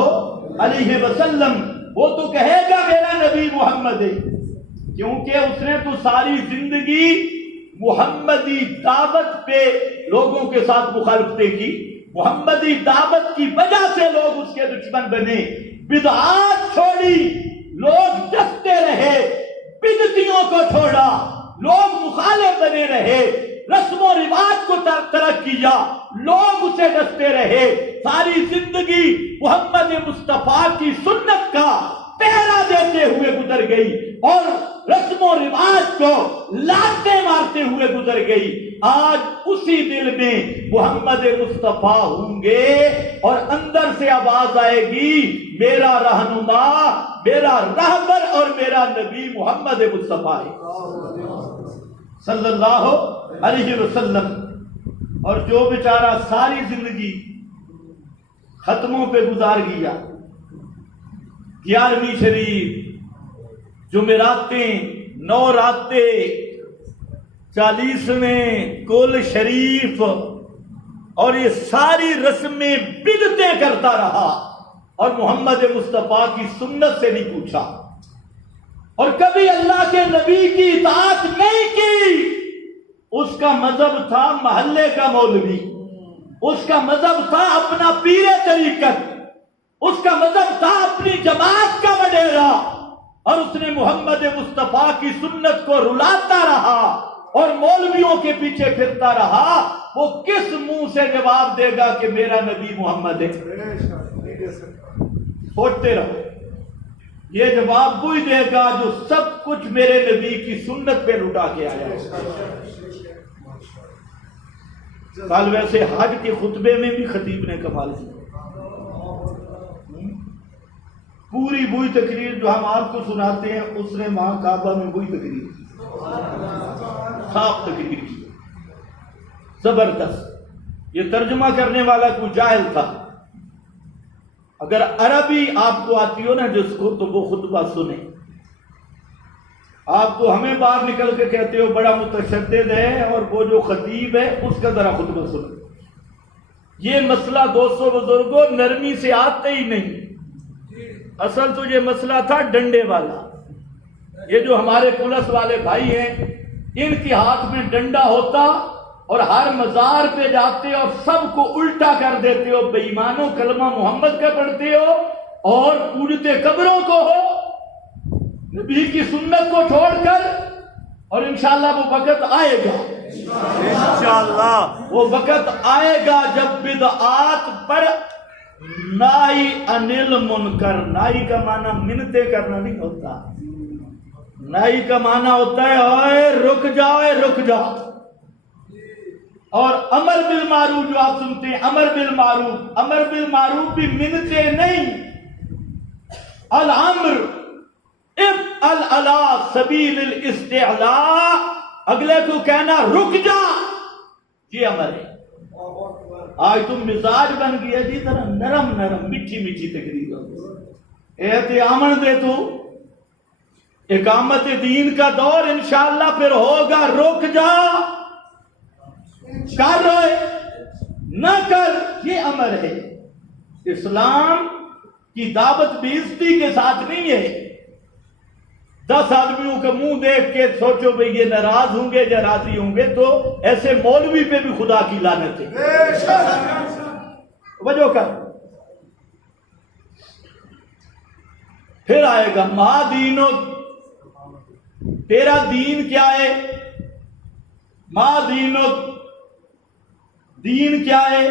علیہ وسلم۔ وہ تو کہے گا میرا نبی محمد ہے، کیونکہ اس نے تو ساری زندگی محمدی دعوت پہ لوگوں کے ساتھ مخالفتیں کی، محمدی دعوت کی وجہ سے لوگ اس کے دشمن بنے، بدعات چھوڑی، لوگ ڈستے رہے، بدعتیوں کو چھوڑا، لوگ مخالف بنے رہے، رسم و رواج کو ترک کیا، لوگ اسے ڈستے رہے، ساری زندگی محمد مصطفیٰ کی سنت کا پہرا دیتے ہوئے گزر گئی اور رسم و رواج کو لاتے مارتے ہوئے گزر گئی۔ آج اسی دل میں محمد مصطفیٰ ہوں گے اور اندر سے آواز آئے گی، میرا رہنما، میرا رہبر اور میرا نبی محمد مصطفیٰ ہے صلی اللہ علیہ وسلم۔ اور جو بیچارہ ساری زندگی ختموں پہ گزار گیا، 11ویں شریف، جمعراتیں، 9 راتیں، 40ویں کل شریف، اور یہ ساری رسمیں بدعتیں کرتا رہا اور محمد مصطفیٰ کی سنت سے نہیں پوچھا، اور کبھی اللہ کے نبی کی اطاعت نہیں کی۔ اس کا مذہب تھا محلے کا مولوی، اس کا مذہب تھا اپنا پیر طریقت، اس کا مذہب تھا اپنی جماعت کا وڈیرا، اور اس نے محمد مصطفیٰ کی سنت کو رلاتا رہا اور مولویوں کے پیچھے پھرتا رہا۔ وہ کس منہ سے جواب دے گا کہ میرا نبی محمد ہے؟ سوچتے رہو، یہ جواب وہی دے گا جو سب کچھ میرے نبی کی سنت پہ لٹا کے آیا ہے۔ کل ویسے حج کے خطبے میں بھی خطیب نے کمال کیا، پوری وہی تقریر جو ہم آپ کو سناتے ہیں، اس نے ماں کعبہ میں وہی تقریر کی، صاف تقریر کی، زبردست۔ یہ ترجمہ کرنے والا کوئی جاہل تھا، اگر عربی آپ کو آتی ہو نا جس کو، تو وہ خطبہ سنیں۔ آپ تو ہمیں باہر نکل کے کہتے ہو بڑا متشدد ہے، اور وہ جو خطیب ہے اس کا ذرا خطبہ سنیں۔ یہ مسئلہ دوستو بزرگوں نرمی سے آتے ہی نہیں، اصل تو یہ مسئلہ تھا ڈنڈے والا۔ یہ جو ہمارے پولیس والے بھائی ہیں، ان کے ہاتھ میں ڈنڈا ہوتا اور ہر مزار پہ جاتے اور سب کو الٹا کر دیتے ہو، بے ایمانوں کلمہ محمد کا پڑھتے ہو اور پوجتے قبروں کو ہو، نبی کی سنت کو چھوڑ کر۔ اور انشاءاللہ وہ وقت آئے گا، انشاءاللہ وہ وقت آئے گا جب بدعات پر نائی انل منکر، نائی کا معنی منتیں کرنا نہیں ہوتا، نائی کا معنی ہوتا ہے اوے رک جاؤ، رک جاؤ۔ اور امر بالمعروف جو آپ سنتے ہیں، امر بالمعروف بھی منتیں نہیں، الامر افعل علی سبیل الاستعلاء، اگلے کو کہنا رک جا، یہ امر ہے۔ آج تم مزاج بن گیا جی طرح نرم نرم میٹھی میٹھی تقریر ہوتی، آمن دے تو اقامت دین کا دور انشاءاللہ پھر ہوگا، رک جا، کر رہے نہ کر، یہ امر ہے۔ اسلام کی دعوت بے عزتی کے ساتھ نہیں ہے۔ 10 آدمیوں کا منہ دیکھ کے سوچو بھئی یہ ناراض ہوں گے یا راضی ہوں گے، تو ایسے مولوی پہ بھی خدا کی لعنت ہے۔ وجہ کر، پھر آئے گا ما دینو، تیرا دین کیا ہے؟ ما دینو، دین کیا ہے؟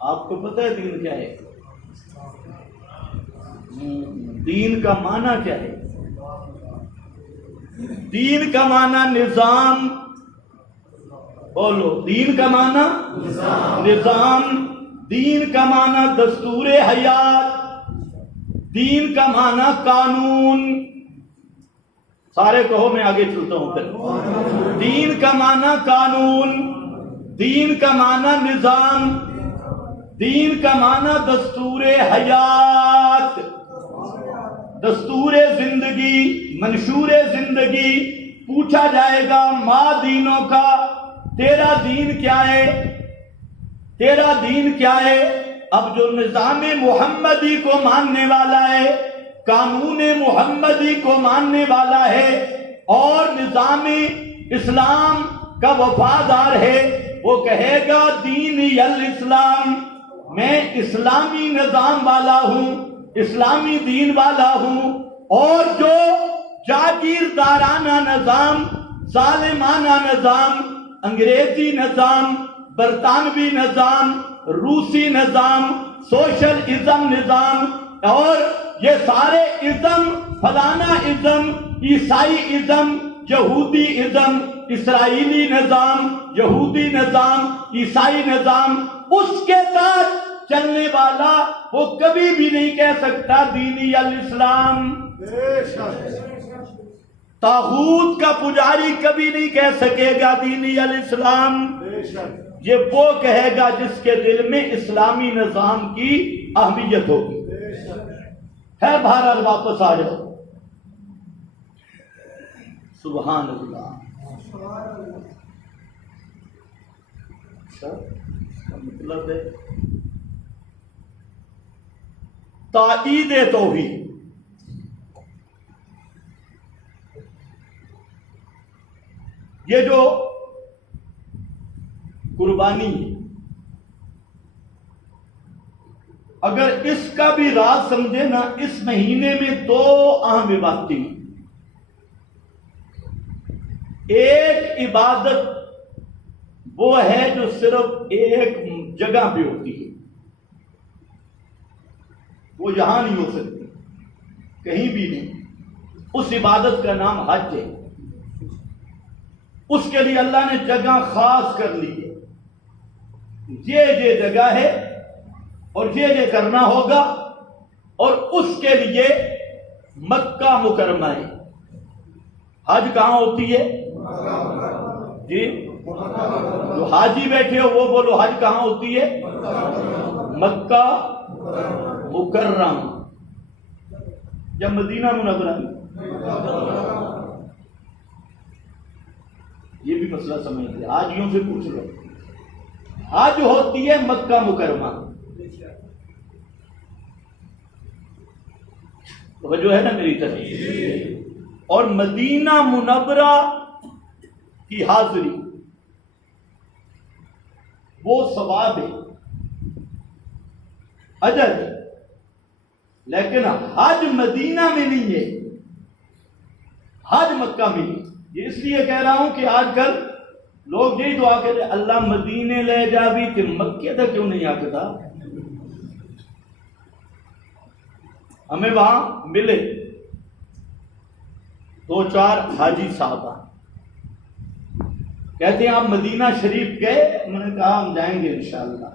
آپ کو پتہ ہے دین کیا ہے؟ دین کا معنی کیا ہے؟ دین کا معنی نظام، بولو دین کا معنی نظام، دین کا معنی دستور حیات، دین کا معنی قانون. سارے کہو میں آگے چلتا ہوں پھر. دین کا معنی قانون، دین کا معنی نظام، دین کا معنی دستور حیات، دستور زندگی، منشور زندگی. پوچھا جائے گا ماں دینوں کا، تیرا دین کیا ہے، تیرا دین کیا ہے؟ اب جو نظام محمدی کو ماننے والا ہے، قانون محمدی کو ماننے والا ہے اور نظام اسلام کا وفادار ہے، وہ کہے گا دینی الاسلام، میں اسلامی نظام والا ہوں، اسلامی دین والا ہوں. اور جو جاگیردارانہ نظام، ظالمانہ نظام، انگریزی نظام، برطانوی نظام، روسی نظام، سوشل ازم نظام، اور یہ سارے ازم، فلانا ازم، عیسائی ازم، یہودی ازم، اسرائیلی نظام، یہودی نظام، عیسائی نظام، اس کے ساتھ چلنے والا وہ کبھی بھی نہیں کہہ سکتا دینی الاسلام. طاغوت کا پجاری کبھی نہیں کہہ سکے گا دینی الاسلام. یہ وہ کہے گا جس کے دل میں اسلامی نظام کی اہمیت ہوگی. ہے بہرحال واپس آ جاؤ. سبحان اللہ. مطلب ہے تائید توحید. یہ جو قربانی ہے، اگر اس کا بھی راز سمجھے نا، اس مہینے میں دو اہم باتیں. ایک عبادت وہ ہے جو صرف ایک جگہ پہ ہوتی ہے، وہ یہاں نہیں ہو سکتی، کہیں بھی نہیں. اس عبادت کا نام حج ہے. اس کے لیے اللہ نے جگہ خاص کر لی ہے. یہ جگہ ہے اور یہ کرنا ہوگا، اور اس کے لیے مکہ مکرمہ ہے. حج کہاں ہوتی ہے جی؟ جو حاجی بیٹھے ہو وہ بولو حج کہاں ہوتی ہے؟ مکہ مکرم یا مدینہ منورہ میں. یہ بھی مسئلہ سمجھتے ہیں، حاجیوں سے پوچھ لو. حج ہوتی ہے مکہ مکرمہ. توجہ ہے نا میری طرف؟ اور مدینہ منورہ کی حاضری وہ ثواب ہے، اجر ہے. لیکن حج مدینہ میں نہیں ہے، حج مکہ میں نہیں. یہ اس لیے کہہ رہا ہوں کہ آج کل لوگ یہی دعا کہتے ہیں اللہ مدینے لے جا بھی کہ مکے تک کیوں نہیں آتا. ہمیں وہاں ملے دو چار حاجی صاحب، کہتے ہیں آپ مدینہ شریف گئے؟ میں نے کہا ہم جائیں گے انشاءاللہ.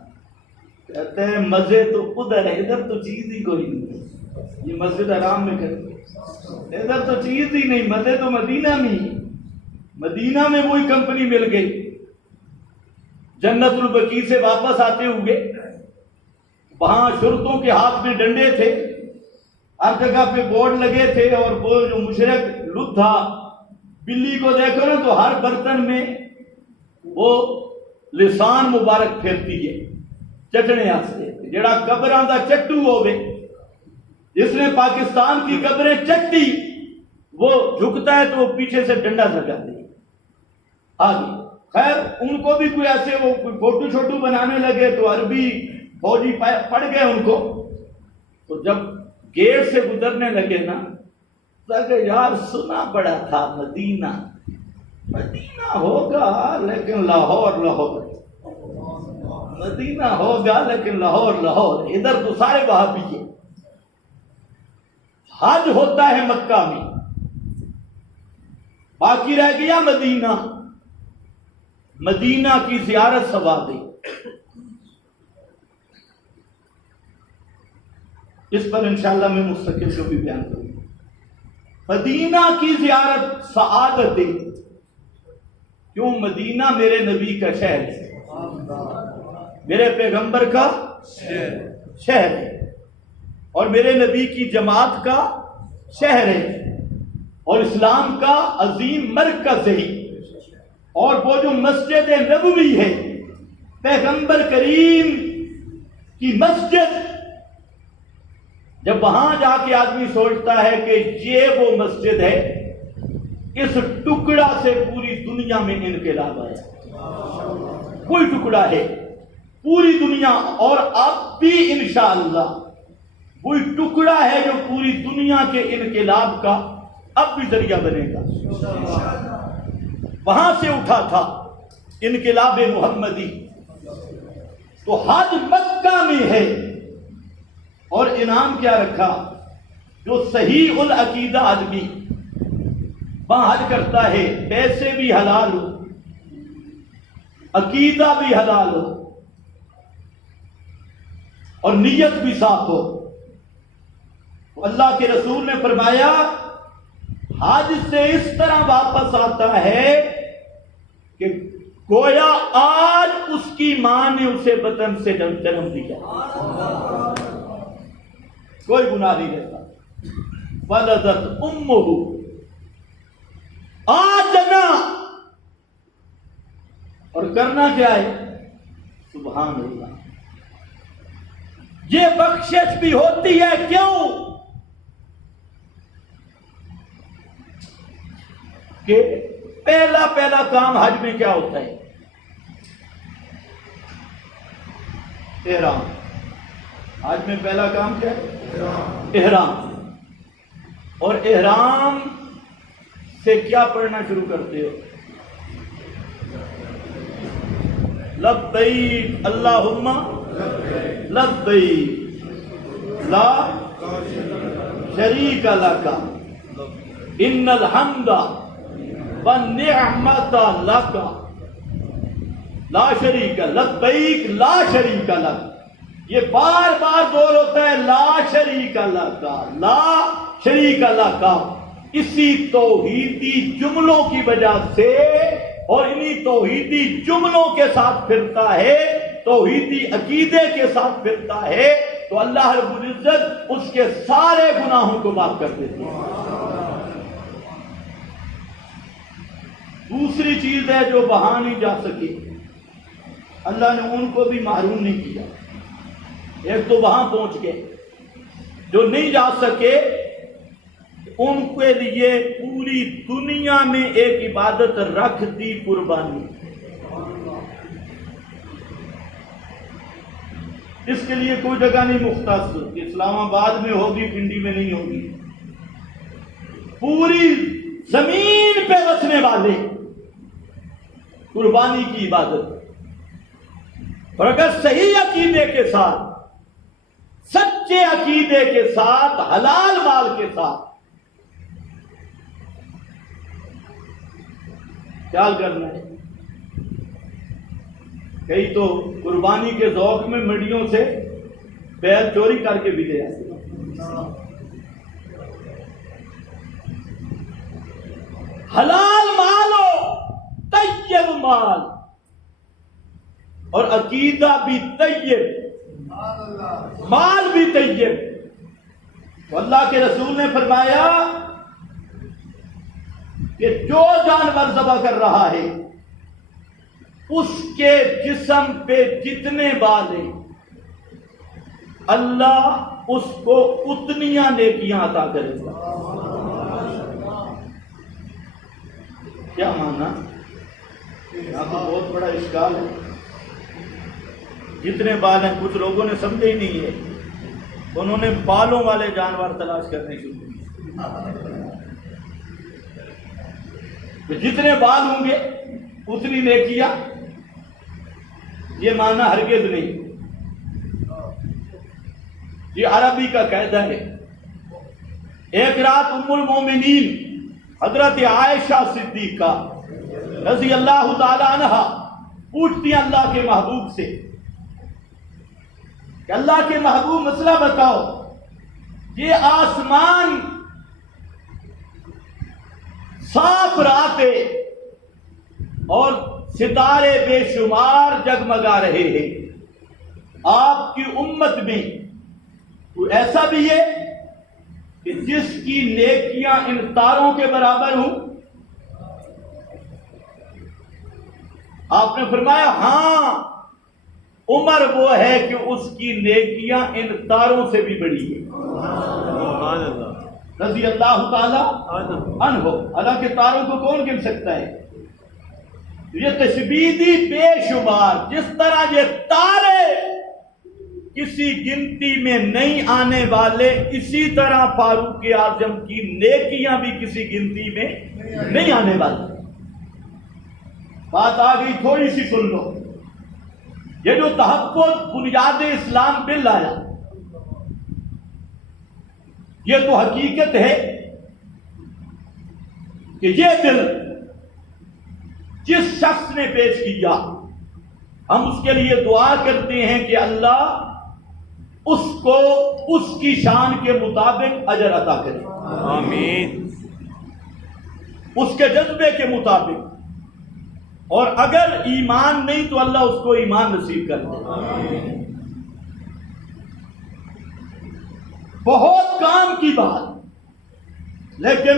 کہتے ہیں مزے تو ادھر ہے، ادھر تو چیز ہی کوئی نہیں. یہ مسجد حرام میں کرتے، ادھر تو چیز ہی نہیں، مزے تو مدینہ میں ہی. مدینہ میں وہی کمپنی مل گئی. جنت البقیع سے واپس آتے ہوئے وہاں شرطوں کے ہاتھ میں ڈنڈے تھے، ہر جگہ پہ بورڈ لگے تھے، اور وہ جو مشرک لط تھا، بلی کو دیکھو نا تو ہر برتن میں وہ لسان مبارک پھیرتی ہے چٹنے آستے. جڑا قبراں دا چٹو ہوے، جس نے پاکستان کی قبریں چٹی، وہ جھکتا ہے تو وہ پیچھے سے ڈنڈا لگاتے ہیں آگے. خیر ان کو بھی کوئی ایسے وہ کوئی فوٹو چھوٹو بنانے لگے تو عربی فوجی پڑ گئے ان کو. تو جب گیٹ سے گزرنے لگے نا تو یار سنا پڑا تھا مدینہ مدینہ ہوگا لیکن لاہور لاہور، مدینہ ہوگا لیکن لاہور لاہور. ادھر تو سارے وہابی ہیں. حج ہوتا ہے مکہ میں، باقی رہ گیا مدینہ. مدینہ کی زیارت ثواب دی. اس پر انشاءاللہ میں مستقل جو بھی بیان کروں گا. مدینہ کی زیارت سعادت دی. کیوں؟ مدینہ میرے نبی کا شہر ہے، میرے پیغمبر کا شہر ہے، اور میرے نبی کی جماعت کا شہر ہے، اور اسلام کا عظیم مرکز ہے. اور وہ جو مسجد نبوی ہے، پیغمبر کریم کی مسجد، جب وہاں جا کے آدمی سوچتا ہے کہ یہ وہ مسجد ہے، اس ٹکڑا سے پوری دنیا میں انقلاب آیا. کوئی ٹکڑا ہے پوری دنیا، اور اب بھی انشاءاللہ کوئی ٹکڑا ہے جو پوری دنیا کے انقلاب کا اب بھی ذریعہ بنے گا. وہاں سے اٹھا تھا انقلاب محمدی. تو حج مکہ میں ہے، اور انعام کیا رکھا؟ جو صحیح العقیدہ آدمی وہاں حج کرتا ہے، پیسے بھی حلال ہو، عقیدہ بھی حلال ہو، اور نیت بھی صاف ہو. اللہ کے رسول نے فرمایا حج سے اس طرح واپس آتا ہے کہ گویا آج اس کی ماں نے اسے بطن سے جنم دیا. کوئی گناہ نہیں رہتا. ولدت امہ آجنا. اور کرنا کیا ہے؟ سبحان اللہ. یہ بخشش بھی ہوتی ہے. کیوں؟ کہ پہلا کام حج میں کیا ہوتا ہے؟ احرام. حج میں پہلا کام کیا ہے؟ احرام. اور احرام سے کیا پڑھنا شروع کرتے ہو؟ لبیک اللہم لبیک لا شریک لک ان الحمد والنعمت لک لا شریک لبیک لا شریک لک. یہ بار بار بول ہوتا ہے لا شریک لک لا شریک لک. اسی توحیدی جملوں کی وجہ سے اور انہی توحیدی جملوں کے ساتھ پھرتا ہے، توحیدی عقیدے کے ساتھ پھرتا ہے، تو اللہ رب العزت اس کے سارے گناہوں کو معاف کر دیتے ہیں. دوسری چیز ہے جو وہاں نہیں جا سکے، اللہ نے ان کو بھی محروم نہیں کیا. ایک تو وہاں پہنچ گئے، جو نہیں جا سکے ان کے لیے پوری دنیا میں ایک عبادت رکھ دی، قربانی. اس کے لیے کوئی جگہ نہیں مختص کہ اسلام آباد میں ہوگی، پنڈی میں نہیں ہوگی. پوری زمین پہ بسنے والے قربانی کی عبادت. اور اگر صحیح عقیدے کے ساتھ، سچے عقیدے کے ساتھ، حلال مال کے ساتھ کیا کرنا ہے. کئی تو قربانی کے ذوق میں منڈیوں سے بیل چوری کر کے بھی دے آتے ہیں. حلال مال ہو، طیب مال، اور عقیدہ بھی طیب، مال بھی طیب. تو اللہ کے رسول نے فرمایا کہ جو جانور ذبح کر رہا ہے اس کے جسم پہ جتنے بال ہیں اللہ اس کو اتنیاں نیکیاں عطا کرے گا. کیا مانا؟ یہاں تو بہت بڑا اشکال ہے. جتنے بال ہیں کچھ لوگوں نے سمجھے ہی نہیں ہے، انہوں نے بالوں والے جانور تلاش کرنے شروع کیے. جتنے بال ہوں گے اتنی نیکیاں، یہ معنی ہرگز نہیں. یہ عربی کا قاعدہ ہے. ایک رات ام المومنین حضرت عائشہ صدیقہ رضی اللہ تعالی عنہا پوچھتی ہیں اللہ کے محبوب سے کہ اللہ کے محبوب مسئلہ بتاؤ، یہ آسمان صاف رات ہے اور ستارے بے شمار جگمگا رہے ہیں، آپ کی امت میں کوئی ایسا بھی ہے کہ جس کی نیکیاں ان تاروں کے برابر ہوں؟ آپ نے فرمایا ہاں، عمر وہ ہے کہ اس کی نیکیاں ان تاروں سے بھی بڑی ہیں، رضی اللہ تعالی عنہ۔ حالانکہ تاروں کو کون گن سکتا ہے؟ یہ تشبیہ دی بے شمار، جس طرح یہ تارے کسی گنتی میں نہیں آنے والے، اسی طرح فاروق اعظم کی نیکیاں بھی کسی گنتی میں نہیں آنے والی۔ بات آ گئی، تھوڑی سی سن لو۔ یہ جو تحفظ بنیاد اسلام بل آیا، یہ تو حقیقت ہے کہ یہ بل جس شخص نے پیش کیا، ہم اس کے لیے دعا کرتے ہیں کہ اللہ اس کو اس کی شان کے مطابق اجر عطا کرے، آمین۔ اس کے جذبے کے مطابق، اور اگر ایمان نہیں تو اللہ اس کو ایمان نصیب کر دے۔ بہت کام کی بات، لیکن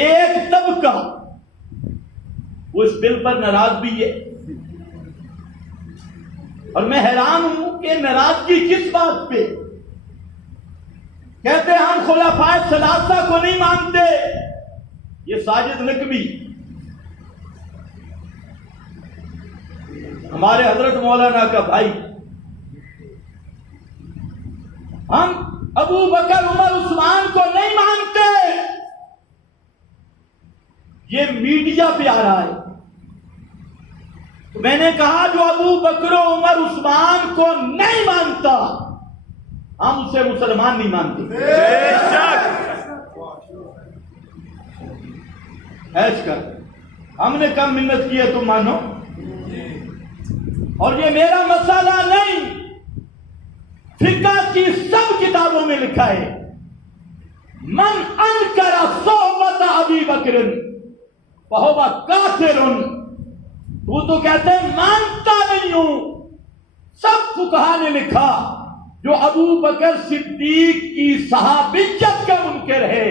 ایک طبقہ وہ اس بل پر ناراض بھی ہے، اور میں حیران ہوں کہ ناراضگی کس بات پہ؟ کہتے ہیں ہم خلفائے ثلاثہ کو نہیں مانتے۔ یہ ساجد نقوی ہمارے حضرت مولانا کا بھائی، ہم ابو بکر عمر عثمان کو نہیں مانتے، یہ میڈیا پہ آ رہا ہے۔ تو میں نے کہا جو ابو بکر و عمر عثمان کو نہیں مانتا، ہم اسے مسلمان نہیں مانتے۔ ایش کر، ہم نے کم منت کی ہے تم مانو، اور یہ میرا مسئلہ نہیں، فقہ کی سب کتابوں میں لکھا ہے من انکر صحبت ابی بکر فہو کافر۔ تو کہتے ہیں مانتا نہیں ہوں، سب فقہا نے لکھا جو ابو بکر صدیق کی صحابیت کا منکر ہے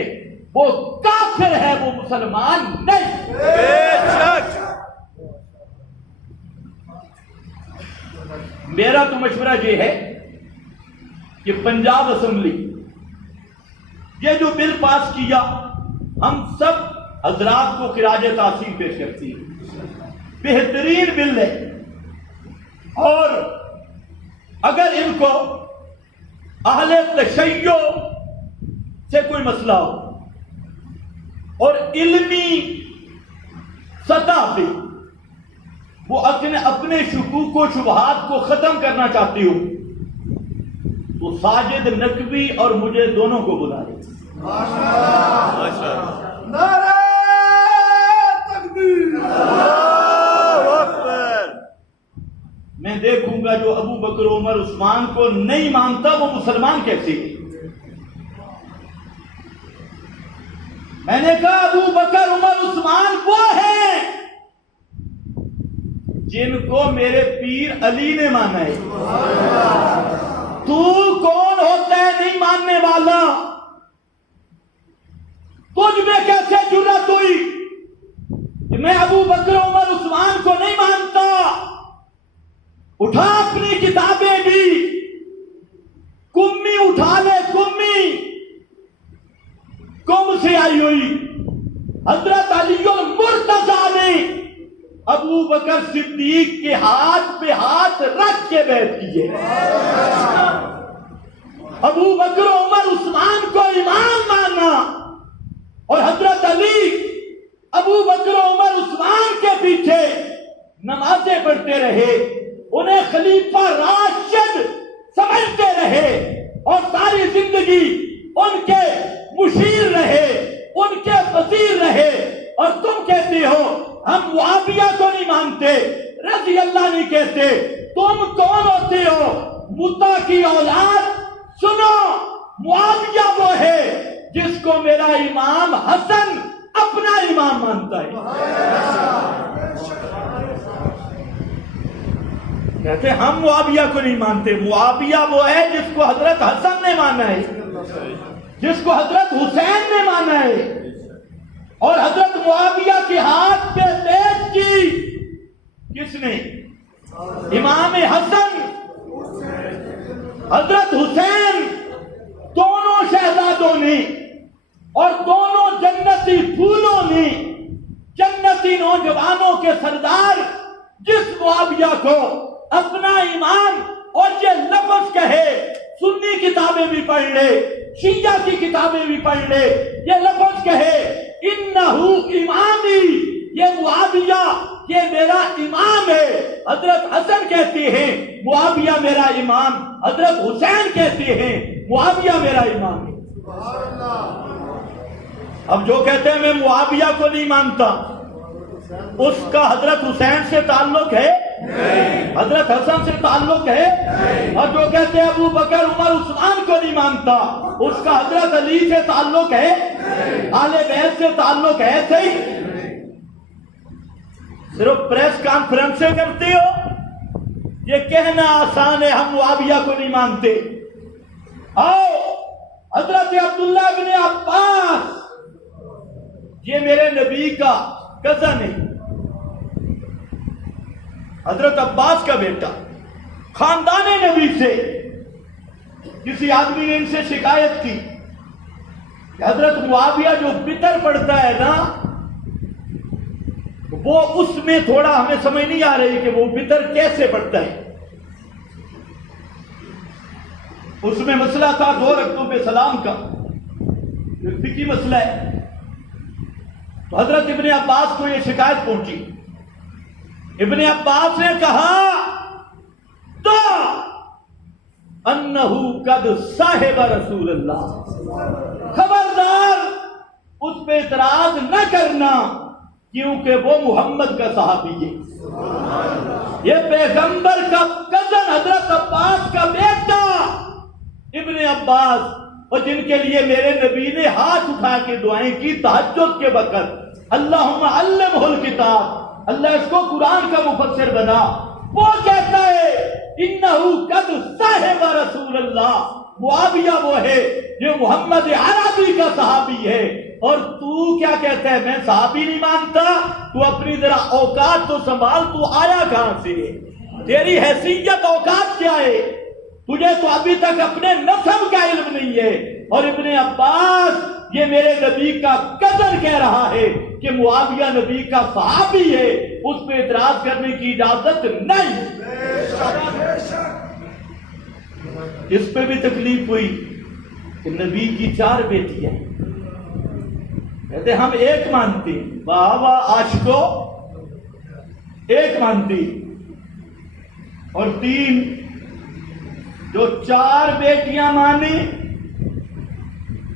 وہ کافر ہے، وہ مسلمان نہیں۔ میرا تو مشورہ یہ ہے کہ پنجاب اسمبلی یہ جو بل پاس کیا، ہم سب حضرات کو خراج تحسین پیش کرتی ہے، بہترین بل ہے، اور اگر ان کو اہل تشیع سے کوئی مسئلہ ہو اور علمی سطح پہ وہ اپنے شکوک و شبہات کو ختم کرنا چاہتی ہو تو ساجد نقوی اور مجھے دونوں کو بلا دے۔ نعرہ تکبیر، اللہ اکبر۔ میں دیکھوں گا جو ابو بکر عمر عثمان کو نہیں مانتا وہ مسلمان کیسے ہے۔ میں نے کہا ابو بکر عمر عثمان وہ ہیں جن کو میرے پیر علی نے مانا ہے۔ تو کون ہوتا ہے نہیں ماننے والا؟ تجھ میں کیسے جرأت ہوئی کہ میں ابو بکر عمر عثمان کو نہیں مانتا؟ اٹھا اپنی کتابیں بھی، کمی اٹھا لے، کمی کم سے آئی ہوئی حضرت علی المرتضیٰ نے ابو بکر صدیق کے ہاتھ پہ ہاتھ رکھ کے بیعت کیے۔ ابو بکر عمر عثمان کو امام مانا، اور حضرت علی ابو بکر عمر عثمان کے پیچھے نمازیں پڑھتے رہے، انہیں خلیفہ راشد سمجھتے رہے، اور ساری زندگی ان کے مشیر رہے، ان کے وزیر رہے، اور تم کہتے ہو ہم معاویہ کو نہیں مانتے، رضی اللہ نہیں کہتے۔ تم کون ہوتے ہو؟ متا کی اولاد۔ سنو، معاویہ وہ ہے جس کو میرا امام حسن اپنا امام مانتا ہے۔ کہتے ہم معاویہ کو نہیں مانتے۔ معاویہ وہ ہے جس کو حضرت حسن نے مانا ہے، جس کو حضرت حسین نے مانا ہے، اور حضرت معاویہ کے ہاتھ پہ بیعت کی کس نے؟ امام حسن، حضرت حسین، دونوں شہزادوں نے اور دونوں جنتی پھولوں نے، جنتی نوجوانوں کے سردار، جس معاویہ کو اپنا امام اور یہ لفظ کہے، سنی کتابیں بھی پڑھ لے، شیعہ کی کتابیں بھی پڑھ لے، یہ لفظ کہے انہو امامی، یہ معاویہ یہ میرا امام ہے۔ حضرت حسن کہتے ہیں معاویہ میرا امام، حضرت حسین کہتے ہیں معاویہ میرا امام ہے۔ اب جو کہتے ہیں میں معاویہ کو نہیں مانتا، اس کا حضرت حسین سے تعلق ہے، حضرت حسن سے تعلق ہے۔ اور جو کہتے ہیں ابو بکر عمر عثمان کو نہیں مانتا، اس کا حضرت علی سے تعلق ہے، آل بیت سے تعلق ہے۔ صحیح، صرف پریس کانفرنسیں کرتے ہو، یہ کہنا آسان ہے ہم معاویہ کو نہیں مانتے۔ آؤ، حضرت عبداللہ بن عباس، یہ میرے نبی کا کزن ہے، حضرت عباس کا بیٹا، خاندان نبی سے۔ کسی آدمی نے ان سے شکایت کی کہ حضرت معاویہ جو بطر پڑھتا ہے نا، وہ اس میں تھوڑا ہمیں سمجھ نہیں آ رہی کہ وہ بطر کیسے پڑھتا ہے۔ اس میں مسئلہ تھا 2 رکعتوں پہ سلام کا، ایک فقہی مسئلہ ہے۔ تو حضرت ابن عباس کو یہ شکایت پہنچی۔ ابن عباس نے کہا تو انہو قد صاحب رسول اللہ، خبردار اس پہ اعتراض نہ کرنا، کیونکہ وہ محمد کا صحابی ہے، یہ پیغمبر کا کزن حضرت عباس کا بیٹا ابن عباس، اور جن کے لیے میرے نبی نے ہاتھ اٹھا کے دعائیں کی تہجد کے وقت، اللہم علمہ الکتاب، اللہ اس کو قرآن کا مفسر بنا۔ وہ کہتا ہے انہو قد صاحب رسول اللہ، معاویہ وہ ہے جو محمد عربی کا صحابی ہے، اور تو کیا کہتا ہے میں صحابی نہیں مانتا؟ تو اپنی ذرا اوقات تو سنبھال، تو آیا کہاں سے؟ تیری حیثیت اوقات کیا ہے؟ تجھے تو ابھی تک اپنے نسب کا علم نہیں ہے۔ اور ابن عباس یہ میرے نبی کا کزن کہہ رہا ہے کہ معاویہ نبی کا صحابی ہے، اس پہ اعتراض کرنے کی اجازت نہیں۔ اس پہ بھی تکلیف ہوئی کہ نبی کی 4 بیٹیاں، کہتے ہم ایک مانتی، واہ واہ عاشقو، ایک مانتی، اور 3 جو 4 بیٹیاں مانی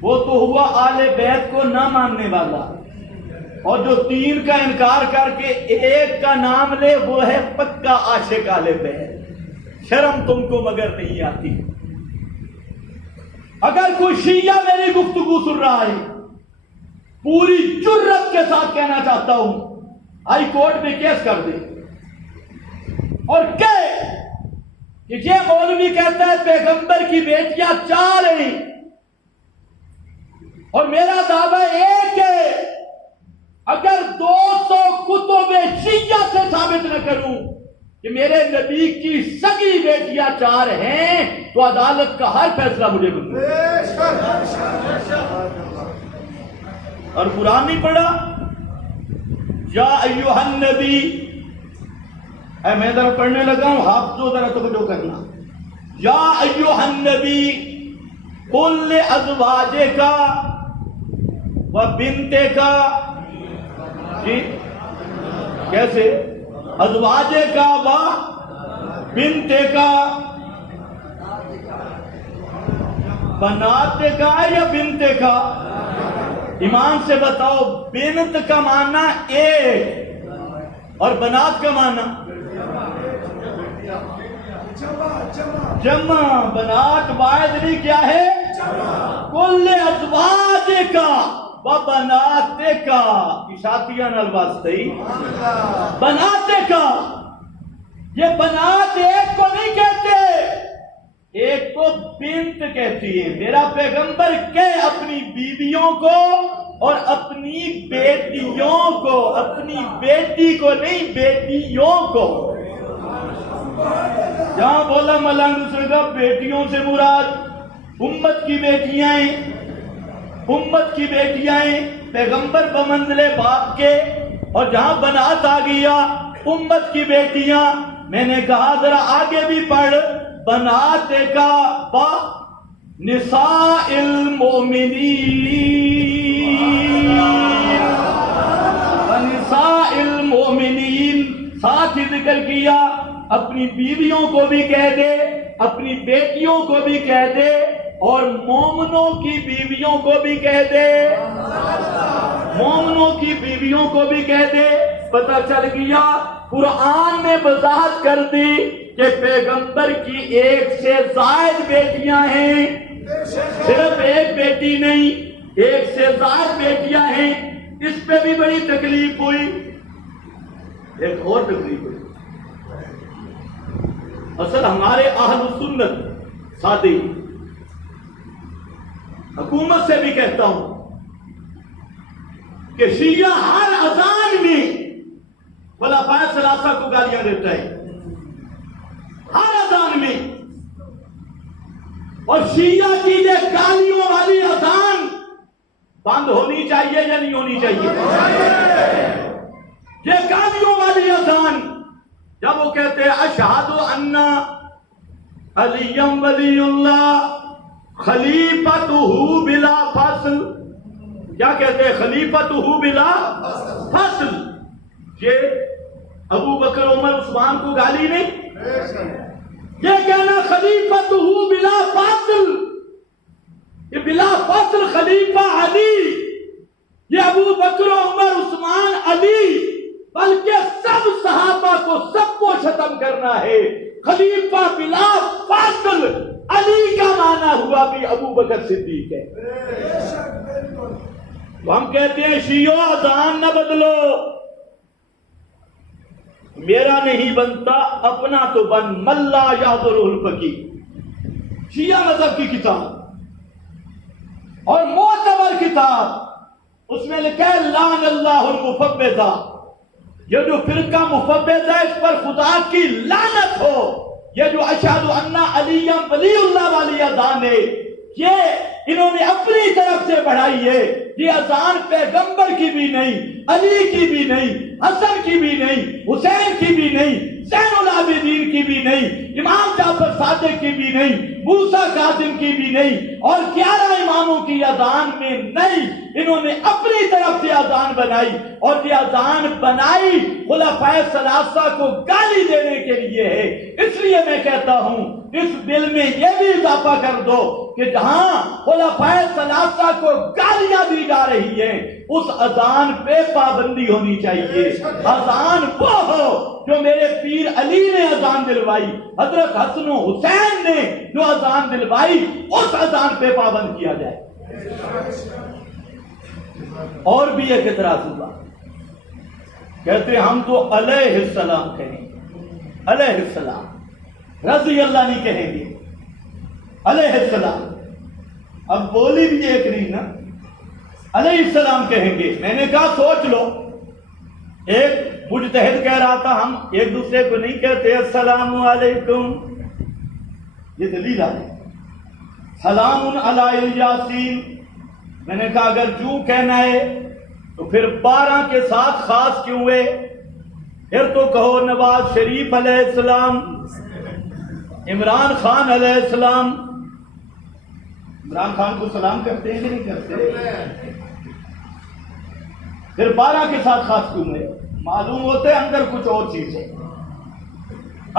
وہ تو ہوا آل بیت کو نہ ماننے والا، اور جو 3 کا انکار کر کے 1 کا نام لے وہ ہے پکا عاشق آل بیت۔ شرم تم کو مگر نہیں آتی؟ اگر کوئی شیعہ میری گفتگو سن رہا ہے، پوری جرت کے ساتھ کہنا چاہتا ہوں ہائی کورٹ میں کیس کر دے اور کہ یہ مولوی کہتا ہے پیغمبر کی بیٹیاں 4 ہیں، اور میرا دعویٰ ایک ہے، اگر 200 کتب شیعہ سے ثابت نہ کروں کہ میرے نبی کی سگی بیٹیاں 4 ہیں تو عدالت کا ہر فیصلہ مجھے ملے۔ اور قرآن نہیں پڑھا؟ یا ایھا النبی، اے میں ذرا پڑھنے لگا ہوں، حافظو ذرا توجہ کرنا۔ یا ایھا النبی قل لازواجک و بنتک، جی کیسے؟ ازواجک و بنتک، بناتک یا بنتک؟ ایمان سے بتاؤ، بنت کا معنی ایک، اور بنات کا معنی جمع. بنات واحد نہیں کیا ہے؟ کل ازواج کا و بنات کا. اشاتیہ نال واسطے بنات کا. یہ بنات ایک کو نہیں کہتے، ایک کو بنت کہتی ہے. میرا پیغمبر کہ اپنی بیویوں کو اور اپنی بیٹیوں کو، اپنی بیٹی کو نہیں بیٹیوں کو. جہاں بولا ملنگ دوسرے کا بیٹیوں سے مراد امت کی بیٹیاں ہیں، امت کی بیٹیاں ہیں، پیغمبر بمنزلے باپ کے. اور جہاں بنات آ گیا امت کی بیٹیاں، میں نے کہا ذرا آگے بھی پڑھ. بنات کا با نساء المؤمنین، نساء المؤمنین ساتھ ہی ذکر کیا. اپنی بیویوں کو بھی کہہ دے، اپنی بیٹیوں کو بھی کہہ دے، اور مومنوں کی بیویوں کو بھی کہہ دے، مومنوں کی بیویوں کو بھی کہہ دے. پتہ چل گیا قرآن نے وضاحت کر دی کہ پیغمبر کی ایک سے زائد بیٹیاں ہیں، صرف ایک بیٹی نہیں، ایک سے زائد بیٹیاں ہیں. اس پہ بھی بڑی تکلیف ہوئی. ایک اور تکلیف ہوئی. اصل ہمارے اہل سنت سادی، حکومت سے بھی کہتا ہوں کہ شیعہ ہر اذان میں خلفائے ثلاثہ کو گالیاں دیتا ہے، ہر اذان میں. اور شیعہ کی یہ گالیوں والی اذان بند ہونی چاہیے یا نہیں ہونی چاہیے؟ یہ گالیوں والی اذان، جب وہ کہتے ہیں اشہد ان علی ولی اللہ خلیفتہ بلا فصل، کیا کہتے ہیں؟ خلیفتہ بلا فصل. یہ ابو بکر عمر عثمان کو گالی نہیں، یہ کہنا خلیفتہ بلا فصل، یہ بلا فصل خلیفہ علی، یہ ابو بکر عمر عثمان علی، بلکہ سب صحابہ کو سب کو ختم کرنا ہے. خلیفہ بلا فصل علی کا معنی ہوا بھی ابو بکر صدیق ہے. تو ہم کہتے ہیں شیعو اذان نہ بدلو. میرا نہیں بنتا اپنا تو بن، ملا یادر الفقی شیعہ مذہب کی کتاب اور معتبر کتاب، اس میں لکھا ہے لعن اللہ المفوضہ. یہ جو فرقہ مفوضہ ہے اس پر خدا کی لعنت ہو. یہ جو اشہد ان علی ولی اللہ والی اذان ہے، یہ انہوں نے اپنی طرف سے بڑھائی ہے. یہ اذان پیغمبر کی بھی نہیں، علی کی بھی نہیں، حسن کی بھی نہیں، حسین کی بھی نہیں، زین العابدین کی بھی نہیں، امام جعفر صادق کی بھی نہیں، موسیٰ کاظم کی بھی نہیں، اور 11 اماموں کی اذان میں نہیں. انہوں نے اپنی طرف سے اذان بنائی، اور یہ اذان بنائی خلفائے ثلاثہ کو گالی دینے کے لیے ہے. اس لیے میں کہتا ہوں اس بل میں یہ بھی اضافہ کر دو کہ جہاں خلفائے ثلاثہ کو گالیاں دی جا رہی ہیں اس اذان پہ پابندی ہونی چاہیے. اذان وہ ہو جو میرے پیر علی نے اذان دلوائی، حضرت حسن و حسین نے جو اذان دلوائی، اس اذان پہ پابند کیا جائے. اور بھی ایک اعتراض ہوا، کہتے ہم تو علیہ السلام کہیں گے، علیہ السلام، رضی اللہ نہیں کہیں گے، علیہ السلام. اب بولی بھی ایک نہیں نا، علیہ السلام کہیں گے. میں نے کہا سوچ لو، ایک مجتہد کہہ رہا تھا ہم ایک دوسرے کو نہیں کہتے السلام علیکم، یہ دلیل ہے. سلام علی الیاسین، میں نے کہا اگر جو کہنا ہے تو پھر 12 کے ساتھ خاص کیوں ہوئے؟ پھر تو کہو نواز شریف علیہ السلام، عمران خان علیہ السلام. عمران خان کو سلام کرتے ہیں کہ نہیں کرتے؟ پھر 12 کے ساتھ خاص کیوں ہوئے؟ معلوم ہوتے اندر کچھ اور چیز ہے.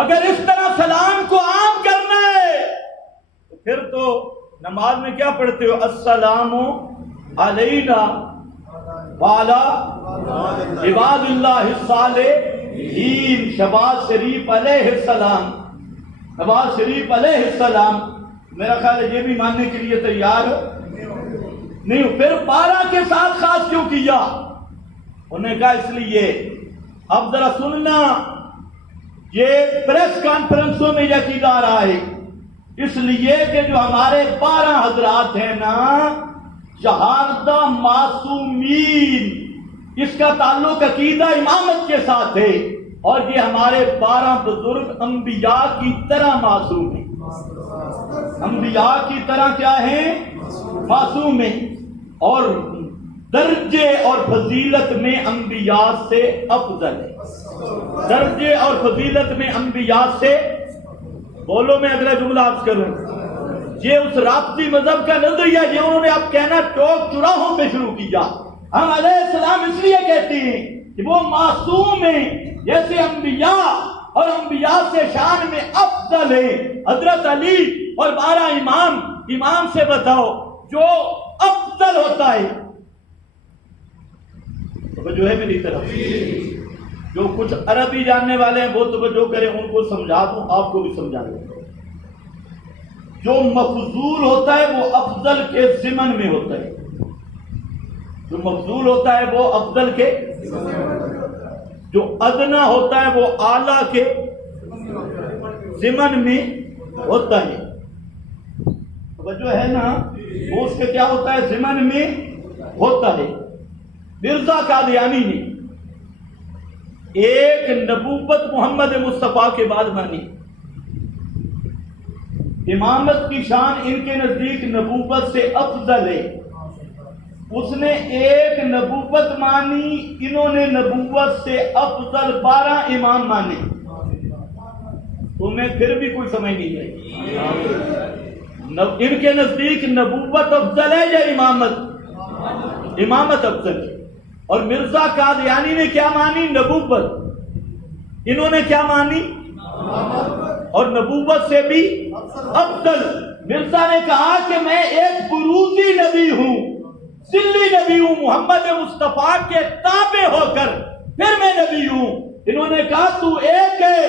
اگر اس طرح سلام کو عام کرنا ہے تو پھر تو نماز میں کیا پڑھتے ہو؟ السلام علینا وعلی عباد اللہ الصالحین. شہباز شریف علیہ السلام، شہباز شریف علیہ السلام میرا خیال ہے یہ بھی ماننے کے لیے تیار نہیں ہو. پھر 12 کے ساتھ خاص کیوں کیا؟ انہوں نے کہا اس لیے، اب ذرا سننا، یہ پریس کانفرنسوں میں یہ عقیدہ آ رہا ہے، اس لیے کہ جو ہمارے 12 حضرات ہیں نا شہادہ معصومین، اس کا تعلق عقیدہ امامت کے ساتھ ہے، اور یہ ہمارے 12 بزرگ انبیاء کی طرح معصوم ہیں. انبیاء کی طرح کیا ہیں؟ معصوم ہیں، اور درجے اور فضیلت میں انبیاء سے افضل ہے. درجے اور فضیلت میں انبیاء سے، بولو میں اگلا جملہ عرض کروں، یہ اس رابطی مذہب کا نظریہ یہ انہوں نے اب کہنا چوک چوراہوں پہ شروع کیا. ہم علیہ السلام اس لیے کہتے ہیں کہ وہ معصوم ہیں، جیسے انبیاء، اور انبیاء سے شان میں افضل ہے حضرت علی اور 12 امام. امام سے بتاؤ جو افضل ہوتا ہے، توجہ ہے میری طرف؟ جو کچھ عربی جاننے والے ہیں وہ توجہ کریں، ان کو سمجھا دوں، آپ کو بھی سمجھا دوں. جو مفضول ہوتا ہے وہ افضل کے ضمن میں ہوتا ہے. جو مفضول ہوتا ہے وہ افضل کے، جو ادنا ہوتا ہے وہ اعلیٰ کے ضمن میں ہوتا ہے. توجہ ہے نا؟ وہ اس کے کیا ہوتا ہے؟ ضمن میں ہوتا ہے. مرزا قادیانی نے ایک نبوت محمد مصطفیٰ کے بعد مانی. امامت کی شان ان کے نزدیک نبوت سے افضل ہے. اس نے ایک نبوت مانی، انہوں نے نبوت سے افضل 12 امام مانے. تمہیں پھر بھی کوئی سمجھ نہیں آئی. ان کے نزدیک نبوت افضل ہے یا امامت؟ امامت افضل ہے. اور مرزا قادیانی نے کیا مانی؟ نبوت. انہوں نے کیا مانی؟ اور نبوت سے بھی افضل. مرزا نے کہا کہ میں ایک بروزی نبی ہوں، ذلی نبی ہوں، محمد مصطفیٰ کے تابع ہو کر پھر میں نبی ہوں. انہوں نے کہا تو ایک ہے،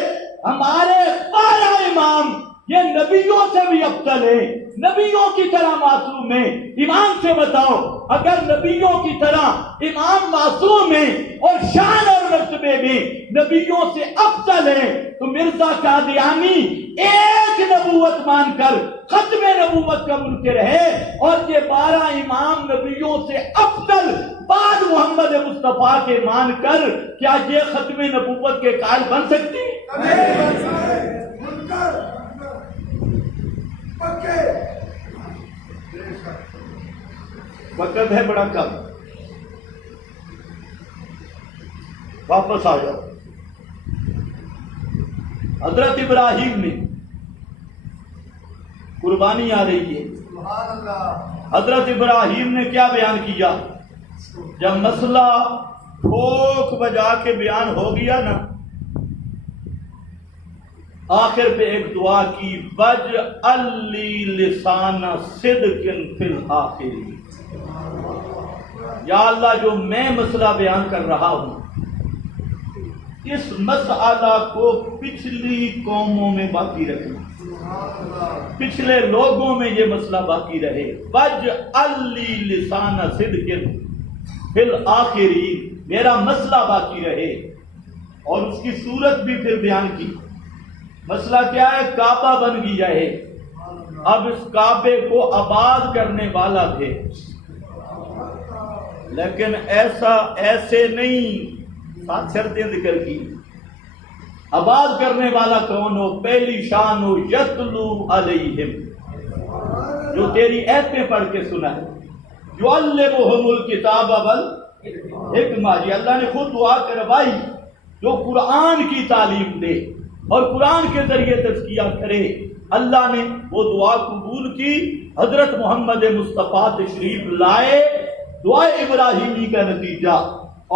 ہمارے 12 امام یہ نبیوں سے بھی افضل ہے، نبیوں کی طرح معصوم ہیں. امام سے بتاؤ، اگر نبیوں کی طرح امام معصوم ہیں اور شان اور مرتبے میں نبیوں سے افضل ہیں، تو مرزا قادیانی ایک نبوت مان کر ختم نبوت کا منکر ہے، اور یہ 12 امام نبیوں سے افضل بعد محمد مصطفیٰ کے مان کر کیا یہ ختم نبوت کے قائل بن سکتی ہیں؟ وقت ہے بڑا کم، واپس آ جاؤ. حضرت ابراہیم نے قربانی آ رہی ہے. حضرت ابراہیم نے کیا بیان کیا؟ جب مسئلہ ٹھوک بجا کے بیان ہو گیا نا، آخر پہ ایک دعا کی، وَاجْعَلْ لِي لِسَانَ صِدْقٍ فِي الْآخِرِينَ. یا اللہ جو میں مسئلہ بیان کر رہا ہوں، اس مسئلہ کو پچھلی قوموں میں باقی رکھنا، پچھلے لوگوں میں یہ مسئلہ باقی رہے. وَاجْعَلْ لِي لِسَانَ صِدْقٍ فِي الْآخِرِينَ، میرا مسئلہ باقی رہے. اور اس کی صورت بھی پھر بیان کی. مسئلہ کیا ہے؟ کعبہ بن گیا ہے. اب اس کعبے کو آباد کرنے والا تھے، لیکن ایسے نہیں، 7 شرطیں ذکر کی. آباد کرنے والا کون ہو؟ پہلی شان ہو یتلو علیہم، جو تیری ایتیں پڑھ کے سنا ہے. یعلمہم الکتاب والحکمہ، یہ اللہ نے خود دعا کروائی، جو قرآن کی تعلیم دے اور قرآن کے ذریعے تزکیہ کرے. اللہ نے وہ دعا قبول کی. حضرت محمد مصطفیٰ تشریف لائے، دعا ابراہیمی کا نتیجہ.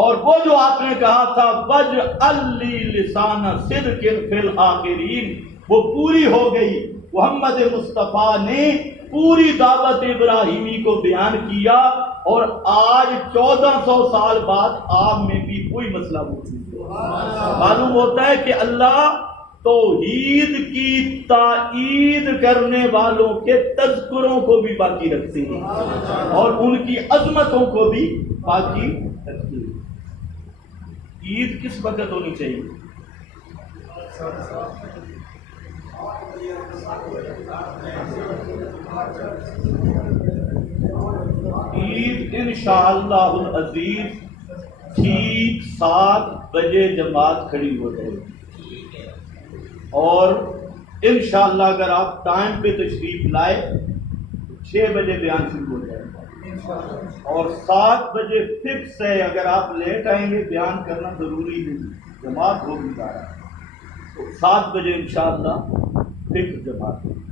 اور وہ جو آپ نے کہا تھا وَاجْعَلْ لِي لِسَانَ صِدْقٍ فِي الْآخِرِينَ، وہ پوری ہو گئی. محمد مصطفیٰ نے پوری دعوت ابراہیمی کو بیان کیا، اور آج 1400 سال بعد آپ میں بھی کوئی مسئلہ موجود ہے. معلوم ہوتا ہے کہ اللہ توحید کی تائید کرنے والوں کے تذکروں کو بھی باقی رکھتے ہیں اور ان کی عظمتوں کو بھی باقی رکھتے ہیں۔ عید کس وقت ہونی چاہیے؟ عید انشاءاللہ العزیز ٹھیک 7 بجے جماعت کھڑی ہو جائے گی، اور انشاءاللہ اگر آپ ٹائم پہ تشریف لائے 6 بجے بیان شروع ہو جائے گا، اور 7 بجے فکس ہے۔ اگر آپ لیٹ آئیں گے بیان کرنا ضروری نہیں، جماعت ہوگی 12، تو 7 بجے انشاءاللہ فکس جماعت ہوگی۔